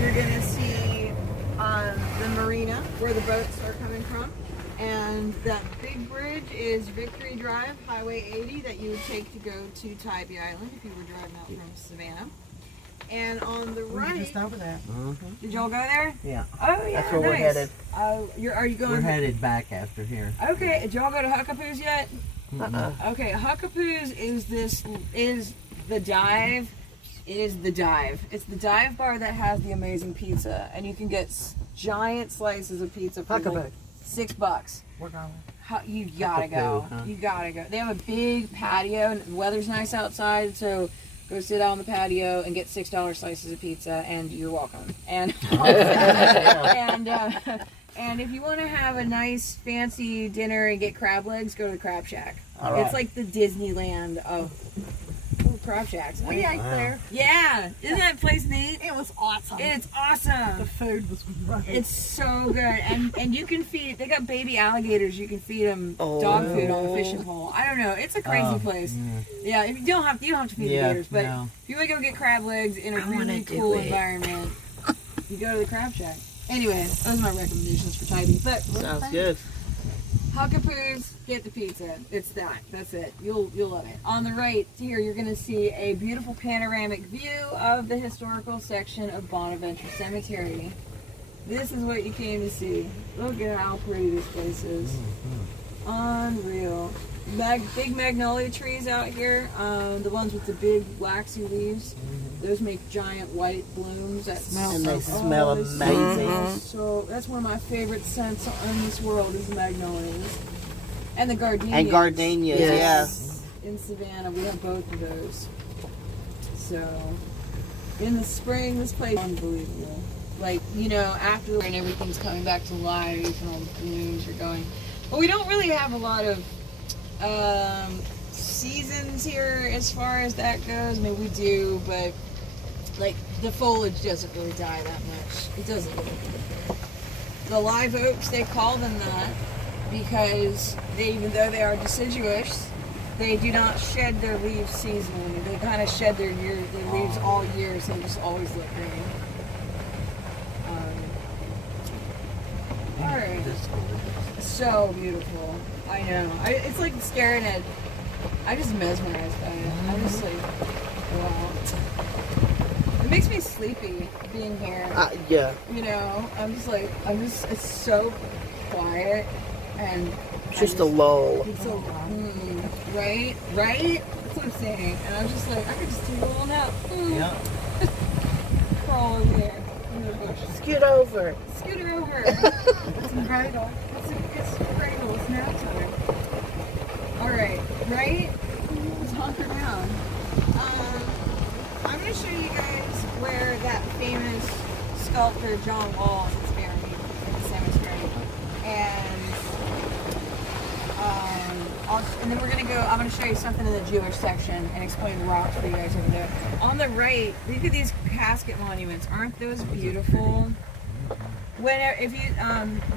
you're going to see the marina where the boats are coming from. And that big bridge is Victory Drive, Highway 80, that you would take to go to Tybee Island if you were driving out from Savannah. And on the We're right, just over there. did y'all go there? Yeah. Oh yeah, That's where nice. we're headed. Are you going? We're headed back after here. Okay, did y'all go to Huckapoo's yet? Okay, Huckapoo's is the dive. It is the dive. It's the dive bar that has the amazing pizza, and you can get giant slices of pizza for like $6. We're going. You gotta go. Huh? You gotta go. They have a big patio, and the weather's nice outside, so go sit out on the patio and get $6 slices of pizza, and you're welcome. And and if you want to have a nice fancy dinner and get crab legs, go to the Crab Shack. All It's like the Disneyland of crab shacks. We ate there. Yeah, isn't that place neat? It was awesome. It's awesome. The food was right. It's so good, and you can feed. They got baby alligators. You can feed them dog food on the fishing pole. I don't know. It's a crazy place. Yeah, if you don't have to feed the gators, but if you want to go get crab legs in a really cool environment, you go to the Crab Shack. Anyway, those are my recommendations for Tybee. But Sounds good. Huckapoo's, get the pizza. It's that. That's it. You'll love it. On the right here, you're going to see a beautiful panoramic view of the historical section of Bonaventure Cemetery. This is what you came to see. Look at how pretty this place is. Unreal. Big magnolia trees out here. The ones with the big waxy leaves. Those make giant white blooms that smell. And they smell amazing. So that's one of my favorite scents in this world is magnolias. And the gardenias. And gardenias, Yes. In Savannah, we have both of those. So, in the spring, this place is unbelievable. Like, you know, after the and everything's coming back to life and all the blooms are going. But we don't really have a lot of seasons here as far as that goes. I mean, we do, but like the foliage doesn't really die that much. It doesn't. The live oaks, they call them that because they, even though they are deciduous, they do not shed their leaves seasonally. They kind of shed their leaves all year, so they just always look green. All right. So beautiful. I know. It's like staring at. I just mesmerized by it. I'm just like, wow. It makes me sleepy being here. Yeah. You know, it's so quiet and. Just a lull. It's a, right? That's what I'm saying. And I'm just like, I could just take a little nap. Yeah. Crawl over there in the bush. Scoot over. Scooter over. It's a cradle. It's cradle. It's nap time. All right, right? Let's hunker down. I'm going to show you guys where that famous sculptor John Walls is buried in the cemetery, and then we're going to go. I'm going to show you something in the Jewish section and explain the rocks for you guys over there. On the right, look at these casket monuments. Aren't those beautiful? If you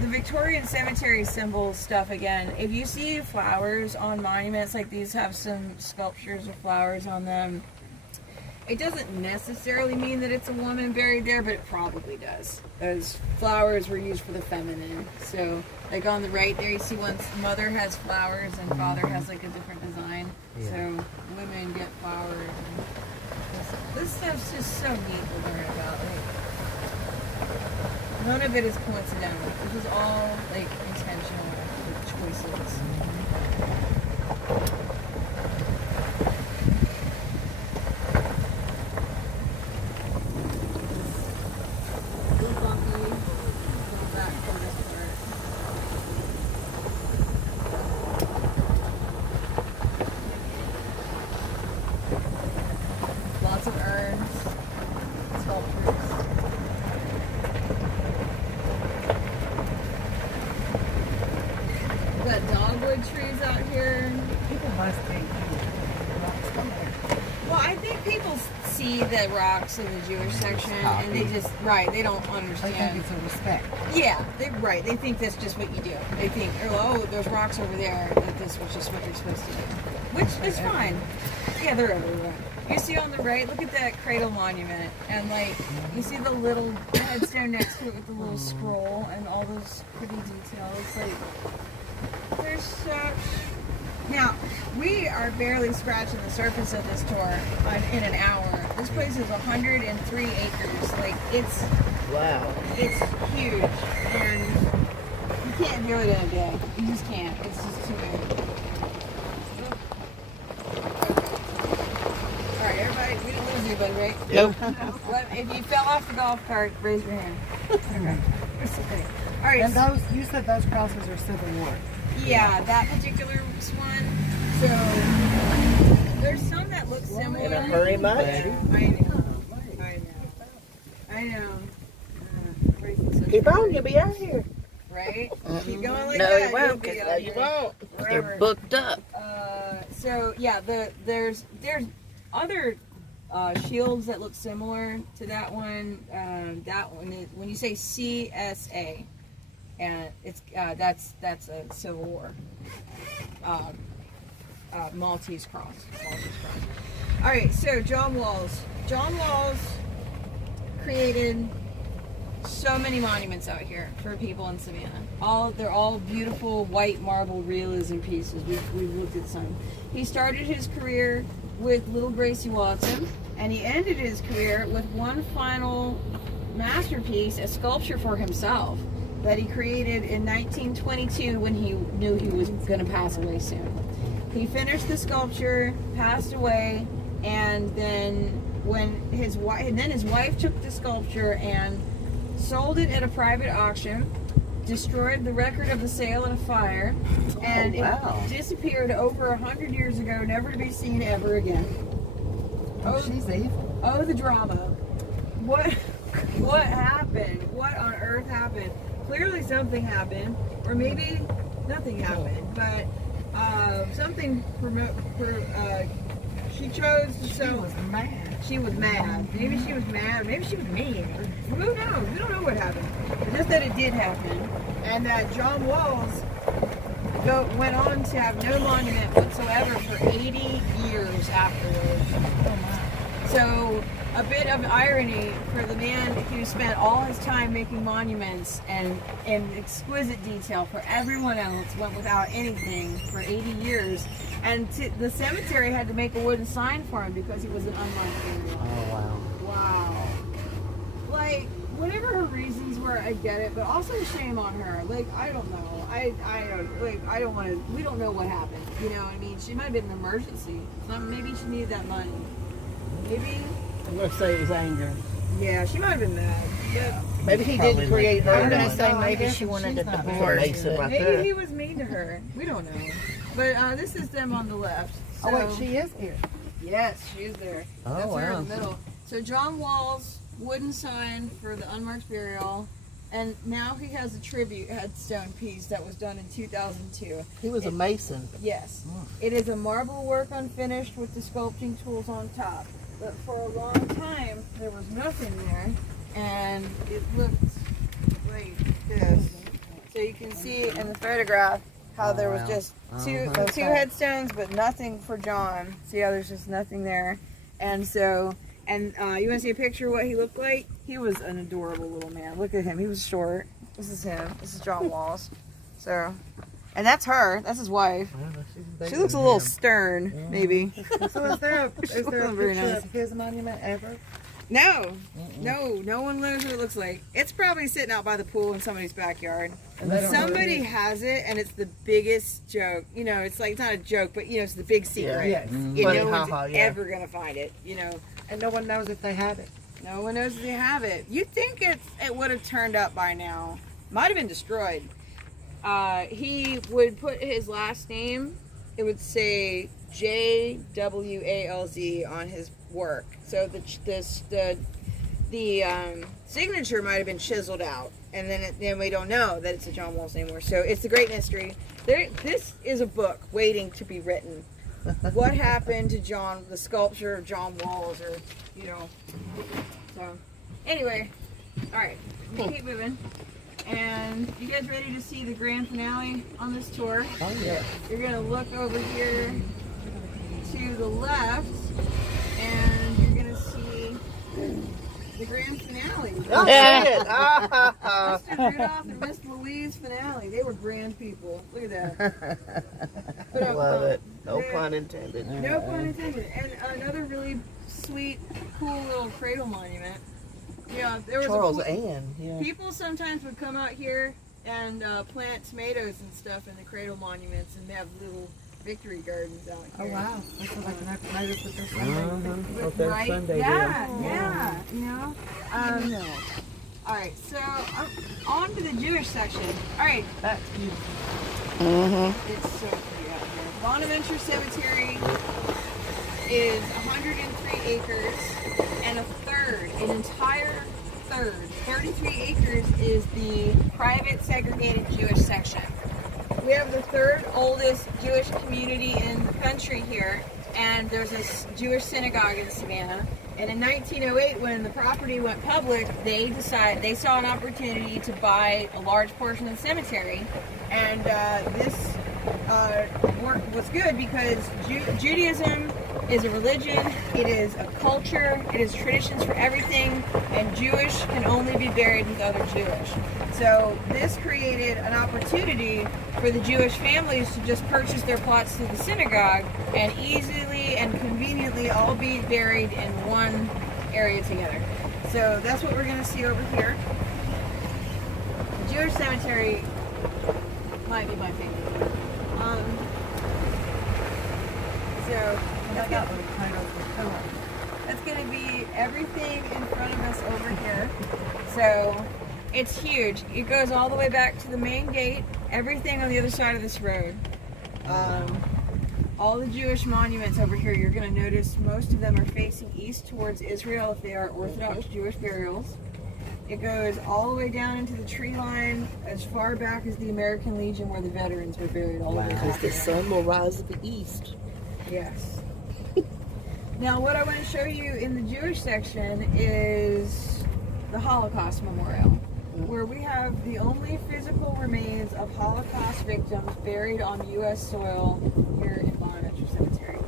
the Victorian cemetery symbol stuff again, if you see flowers on monuments like these have some sculptures of flowers on them, it doesn't necessarily mean that it's a woman buried there, but it probably does. Those flowers were used for the feminine. So like on the right there, you see one's mother has flowers and father has like a different design. Yeah. So women get flowers. And this stuff's just so neat to learn about. None of it is coincidental. This is all like intentional choices. Little bumpy. Go back for this part. Lots of urns, sculptures. Got dogwood trees out here. People must think rocks from there. Well, I think people see the rocks in the Jewish section and they just, they don't I understand. think it's a respect. Yeah, they think that's just what you do. They think, oh, there's rocks over there, that this was just what you're supposed to do. Which is fine. Yeah, they're everywhere. You see on the right, look at that cradle monument, and like, you see the little headstone next to it with the little scroll and all those pretty details. Like, there's such... Now, we are barely scratching the surface of this tour in an hour. This place is 103 acres. Like, it's... Wow. It's huge, and you can't do it in a day. You just can't. It's just too big. Alright, everybody, we didn't lose anybody, right? Nope. If you fell off the golf cart, raise your hand. Okay. Alright. And those, you said those crosses are Civil War. Yeah, that particular one. So, there's some that look similar. In a hurry much? I know. Keep on, you'll be out here. Right? Keep going like No, that. you won't, you'll be 'cause out You here won't. You're forever. booked up. So yeah, there's other shields that look similar to that one. That one, when you say CSA, and it's that's a Civil War Maltese cross. All right, so John Walls. John Walls created so many monuments out here for people in Savannah. They're all beautiful white marble realism pieces. We've looked at some. He started his career with little Gracie Watson, and he ended his career with one final masterpiece, a sculpture for himself that he created in 1922 when he knew he was going to pass away soon. He finished the sculpture, passed away, and then his wife took the sculpture and sold it at a private auction, destroyed the record of the sale in a fire, and it disappeared over 100 years ago, never to be seen ever again. Oh, she's evil. Oh, the drama. What happened? What on earth happened? Clearly something happened, or maybe nothing happened, but something she chose to She was mad. She was mad. Maybe she was mad. Maybe she was mean. Who knows? We don't know what happened. But just that it did happen, and that John Walls went on to have no monument whatsoever for 80 years afterwards. So a bit of irony for the man who spent all his time making monuments and in exquisite detail for everyone else, went without anything for 80 years. And the cemetery had to make a wooden sign for him because he was an unmarked burial. Oh, wow. Wow. Like, whatever her reasons were, I get it, but also shame on her. Like, I don't know. I don't want to, we don't know what happened. You know what I mean? She might have been an emergency. Maybe she needed that money. Maybe. I'm going to say it was anger. Yeah, she might have been mad. Yeah. Maybe he didn't create her. I'm gonna one. say maybe she wanted a divorce. Mason right Maybe there. he was mean to her. We don't know. But this is them on the left. So, Oh, wait, she is here. yes, she is there. Oh, That's her wow. in the middle. So John Wall's wooden sign for the unmarked burial. And now he has a tribute headstone piece that was done in 2002. He was a mason. Yes. It is a marble work unfinished with the sculpting tools on top. But for a long time, there was nothing there. And it looked like this. So you can see in the photograph how there was just two headstones, but nothing for John. See how there's just nothing there. And so, you want to see a picture of what he looked like? He was an adorable little man. Look at him. He was short. This is him. This is John Walls. So, and that's her. That's his wife. She looks a little stern, maybe. So is there a Very picture nice. of his monument ever? No, no one knows what it looks like. It's probably sitting out by the pool in somebody's backyard. And they don't know Somebody it is. has it, and it's the biggest joke. You know, it's like, it's not a joke, but you know, it's the big secret. Yes. And Funny, no one's haha, yeah. ever gonna find it. You know, And no one knows if they have it. no one knows if they have it. You'd think it would have turned up by now. Might have been destroyed. He would put his last name. It would say JWALZ on his work. So the signature might have been chiseled out, and then we don't know that it's a John Walls anymore. So it's the great mystery. This is a book waiting to be written. What happened to the sculpture of John Walls, or you know? So anyway, all right, we keep moving. And you guys ready to see the grand finale on this tour? Oh, yeah. You're gonna look over here to the left, and you're gonna see the grand finale. Oh, yeah. Mr. Rudolph and Miss Louise finale. They were grand people. Look at that. But, Love it. No yeah. pun intended. No pun intended. And another really sweet, cool little cradle monument. Yeah, there was Charles a Ann. Yeah. people sometimes would come out here and plant tomatoes and stuff in the cradle monuments, and they have little victory gardens out Oh, here. wow. That's what I can notice with their Sunday. Hope their Right? Sunday Yeah, deal. yeah, you know. All right, so on to the Jewish section. All right, That's beautiful. it's so pretty out here. Bonaventure Cemetery is 103 acres, and an entire third, 33 acres is the private segregated Jewish section. We have the third oldest Jewish community in the country here, and there's a Jewish synagogue in Savannah. And in 1908, when the property went public, they saw an opportunity to buy a large portion of the cemetery, and this was good because Judaism is a religion, it is a culture, it is traditions for everything, and Jewish can only be buried with other Jewish. So this created an opportunity for the Jewish families to just purchase their plots through the synagogue and easily and conveniently all be buried in one area together. So that's what we're going to see over here. The Jewish cemetery might be my favorite. So that's going to be everything in front of us over here. So it's huge. It goes all the way back to the main gate. Everything on the other side of this road. All the Jewish monuments over here, you're going to notice most of them are facing east towards Israel if they are Orthodox Jewish burials. It goes all the way down into the tree line as far back as the American Legion where the veterans were buried all the way Because back. the sun will rise at the east. Yes. Now what I want to show you in the Jewish section is the Holocaust Memorial, where we have the only physical remains of Holocaust victims buried on U.S. soil here in Bonaventure Cemetery.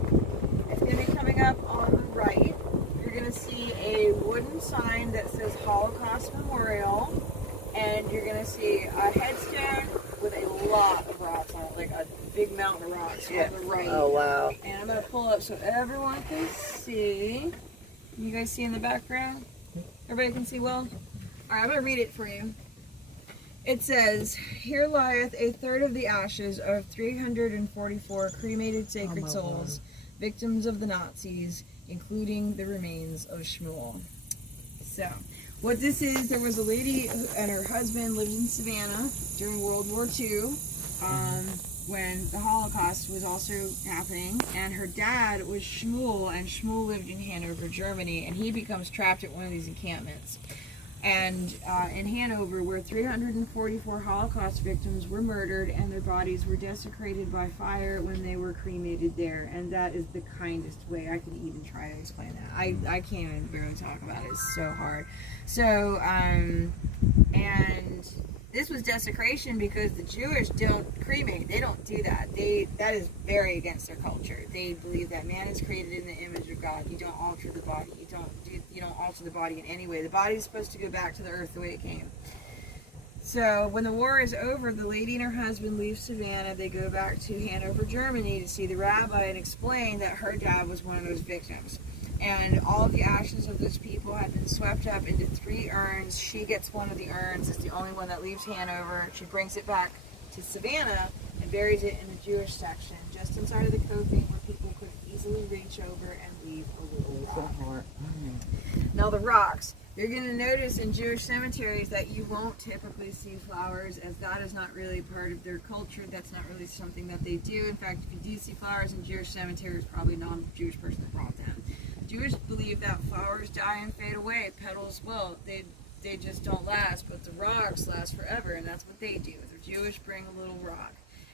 It's going to be coming up on the right. You're going to see a wooden sign that says Holocaust Memorial, and you're going to see a headstone with a lot of rocks on it, like a big mountain of rocks on the right. Oh, wow. And I'm going to pull up so everyone can see. You guys see in the background? Everybody can see well? Alright, I'm going to read it for you. It says, "Here lieth a third of the ashes of 344 cremated sacred souls, victims of the Nazis, including the remains of Shmuel." So, what this is, there was a lady and her husband lived in Savannah during World War II, when the Holocaust was also happening, and her dad was Shmuel, and Shmuel lived in Hanover, Germany, and he becomes trapped at one of these encampments. And in Hanover, where 344 Holocaust victims were murdered and their bodies were desecrated by fire when they were cremated there. And that is the kindest way I can even try to explain that. I can't even barely talk about it. It's so hard. So, and this was desecration because the Jewish don't cremate. They don't do that. That is very against their culture. They believe that man is created in the image of God. You don't alter the body. You don't alter the body in any way. The body is supposed to go back to the earth the way it came. So when the war is over, the lady and her husband leave Savannah. They go back to Hanover, Germany to see the rabbi and explain that her dad was one of those victims. And all of the ashes of those people had been swept up into 3 urns. She gets one of the urns. It's the only one that leaves Hanover. She brings it back to Savannah and buries it in the Jewish section, just inside of the coping where people could easily reach over and leave a little rock. Now the rocks. You're going to notice in Jewish cemeteries that you won't typically see flowers, as that is not really part of their culture. That's not really something that they do. In fact, if you do see flowers in Jewish cemeteries, probably not a Jewish person that brought them. Jewish believe that flowers die and fade away, petals will. They just don't last, but the rocks last forever, and that's what they do. The Jewish bring a little rock.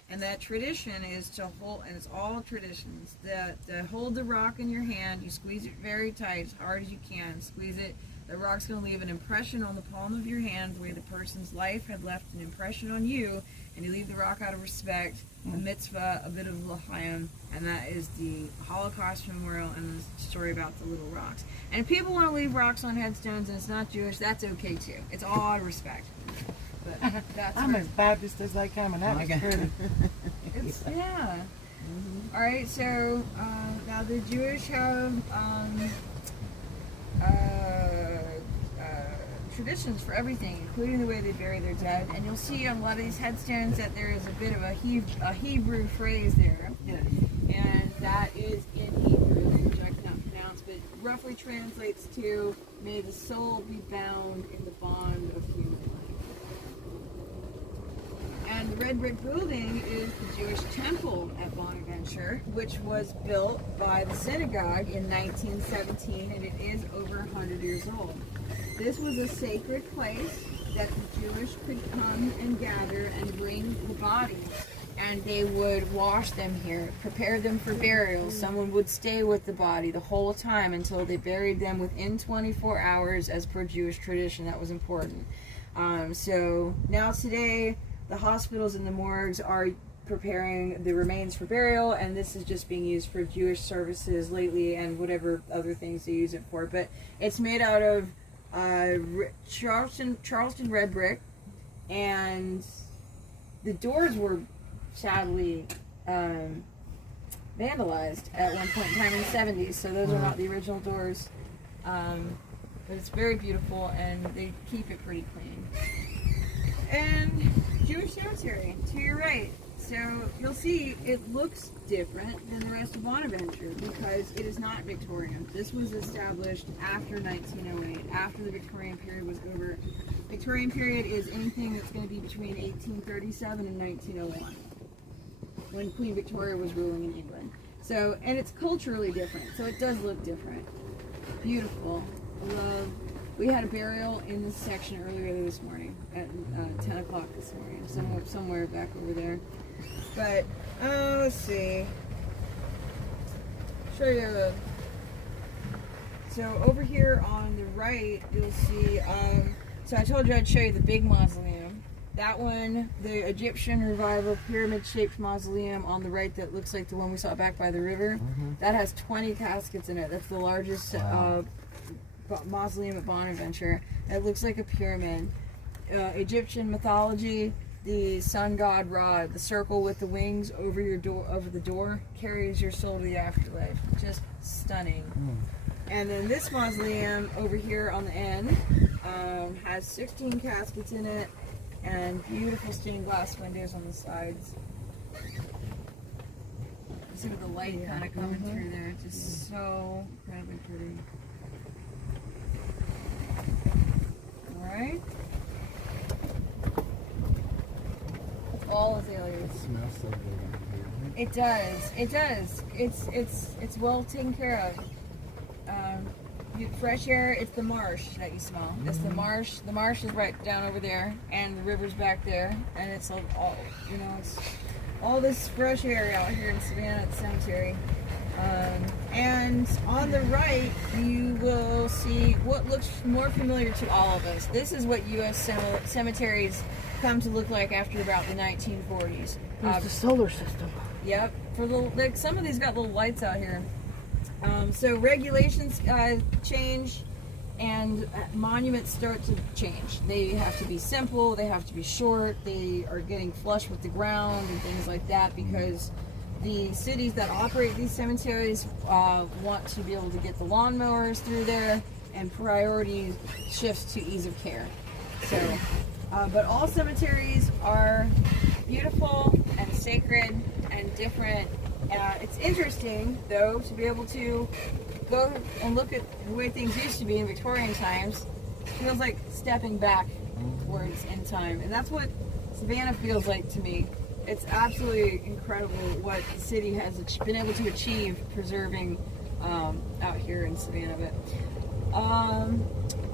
And that tradition is to hold, and it's all traditions, to hold the rock in your hand, you squeeze it very tight, as hard as you can, squeeze it. The rock's going to leave an impression on the palm of your hand, the way the person's life had left an impression on you, and you leave the rock out of respect, the mitzvah, a bit of l'chaim, and that is the Holocaust Memorial and the story about the little rocks. And if people want to leave rocks on headstones and it's not Jewish, that's okay too. It's all out of respect. But that's I'm as Baptist as they come, and that was pretty. it's, yeah. All right, so now the Jewish have traditions for everything, including the way they bury their dead. And you'll see on a lot of these headstones that there is a bit of a Hebrew phrase there. Yes. And that is in Hebrew, which I cannot pronounce, but roughly translates to, "May the soul be bound in the bond of human life." And the red brick building is the Jewish temple at Bonaventure, which was built by the synagogue in 1917, and it is over 100 years old. This was a sacred place that the Jewish could come and gather and bring the bodies, and they would wash them here, prepare them for burial. Someone would stay with the body the whole time until they buried them within 24 hours as per Jewish tradition. That was important. So now today, the hospitals and the morgues are preparing the remains for burial, and this is just being used for Jewish services lately and whatever other things they use it for. But it's made out of Charleston red brick, and the doors were sadly vandalized at one point in time in the 70s, so those are not the original doors. But it's very beautiful, and they keep it pretty clean. And Jewish cemetery to your right. So you'll see it looks different than the rest of Bonaventure because it is not Victorian. This was established after 1908, after the Victorian period was over. Victorian period is anything that's going to be between 1837 and 1901, when Queen Victoria was ruling in England. So, and it's culturally different, so it does look different. Beautiful. Love. We had a burial in this section earlier this morning at 10 o'clock this morning, somewhere back over there. But let's see. Show you. So over here on the right, you'll see. So I told you I'd show you the big mausoleum. That one, the Egyptian Revival pyramid-shaped mausoleum on the right that looks like the one we saw back by the river. That has 20 caskets in it. That's the largest mausoleum at Bonaventure. It looks like a pyramid. Egyptian mythology, the sun god Ra, the circle with the wings over your door, over the door, carries your soul to the afterlife. Just stunning. And then this mausoleum over here on the end has 16 caskets in it and beautiful stained glass windows on the sides. You see with the light kind of coming through there, just so incredibly pretty. Alright. All azaleas. It smells so good in here. It does. It does. It's well taken care of. Fresh air. It's the marsh that you smell. It's the marsh. The marsh is right down over there, and the river's back there, and it's all it's all this fresh air out here in Savannah at the cemetery. And on the right, you will see what looks more familiar to all of us. This is what U.S. cemeteries come to look like after about the 1940s. It's the solar system. Yep. Some of these got little lights out here. So regulations change, and monuments start to change. They have to be simple. They have to be short. They are getting flush with the ground and things like that because the cities that operate these cemeteries want to be able to get the lawnmowers through there, and priority shifts to ease of care. So, but all cemeteries are beautiful and sacred and different. It's interesting, though, to be able to go and look at the way things used to be in Victorian times. It feels like stepping backwards in time, and that's what Savannah feels like to me. It's absolutely incredible what the city has been able to achieve preserving out here in Savannah. But all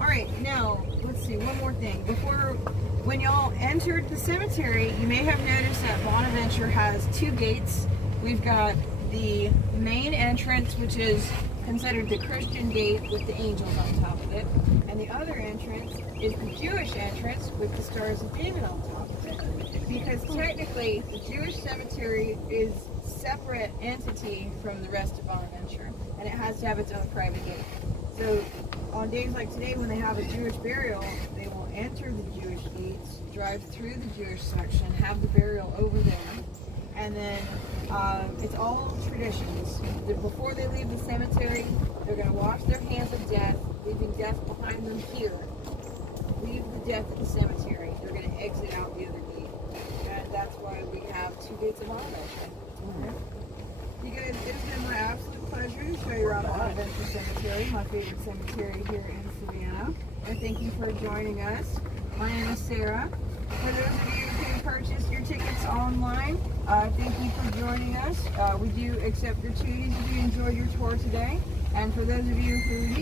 right, now let's see, one more thing. When y'all entered the cemetery, you may have noticed that Bonaventure has two gates. We've got the main entrance, which is considered the Christian gate with the angels on top of it, and the other entrance is the Jewish entrance with the Stars of David on top of it. Because technically, the Jewish cemetery is a separate entity from the rest of Bonaventure, and it has to have its own private gate. So on days like today, when they have a Jewish burial, they will enter the Jewish gates, drive through the Jewish section, have the burial over there, and then it's all traditions. Before they leave the cemetery, they're going to wash their hands of death, leaving death behind them here. Leave the death at the cemetery. They're going to exit out the other gate. And that's why we have two gates of Bonaventure. You guys, it has been my absolute pleasure to show you around Bonaventure Cemetery, my favorite cemetery here in Savannah. And thank you for joining us. My name is Sarah. For those of you who can purchase your tickets online, thank you for joining us. We do accept gratuities if you enjoyed your tour today. And for those of you who need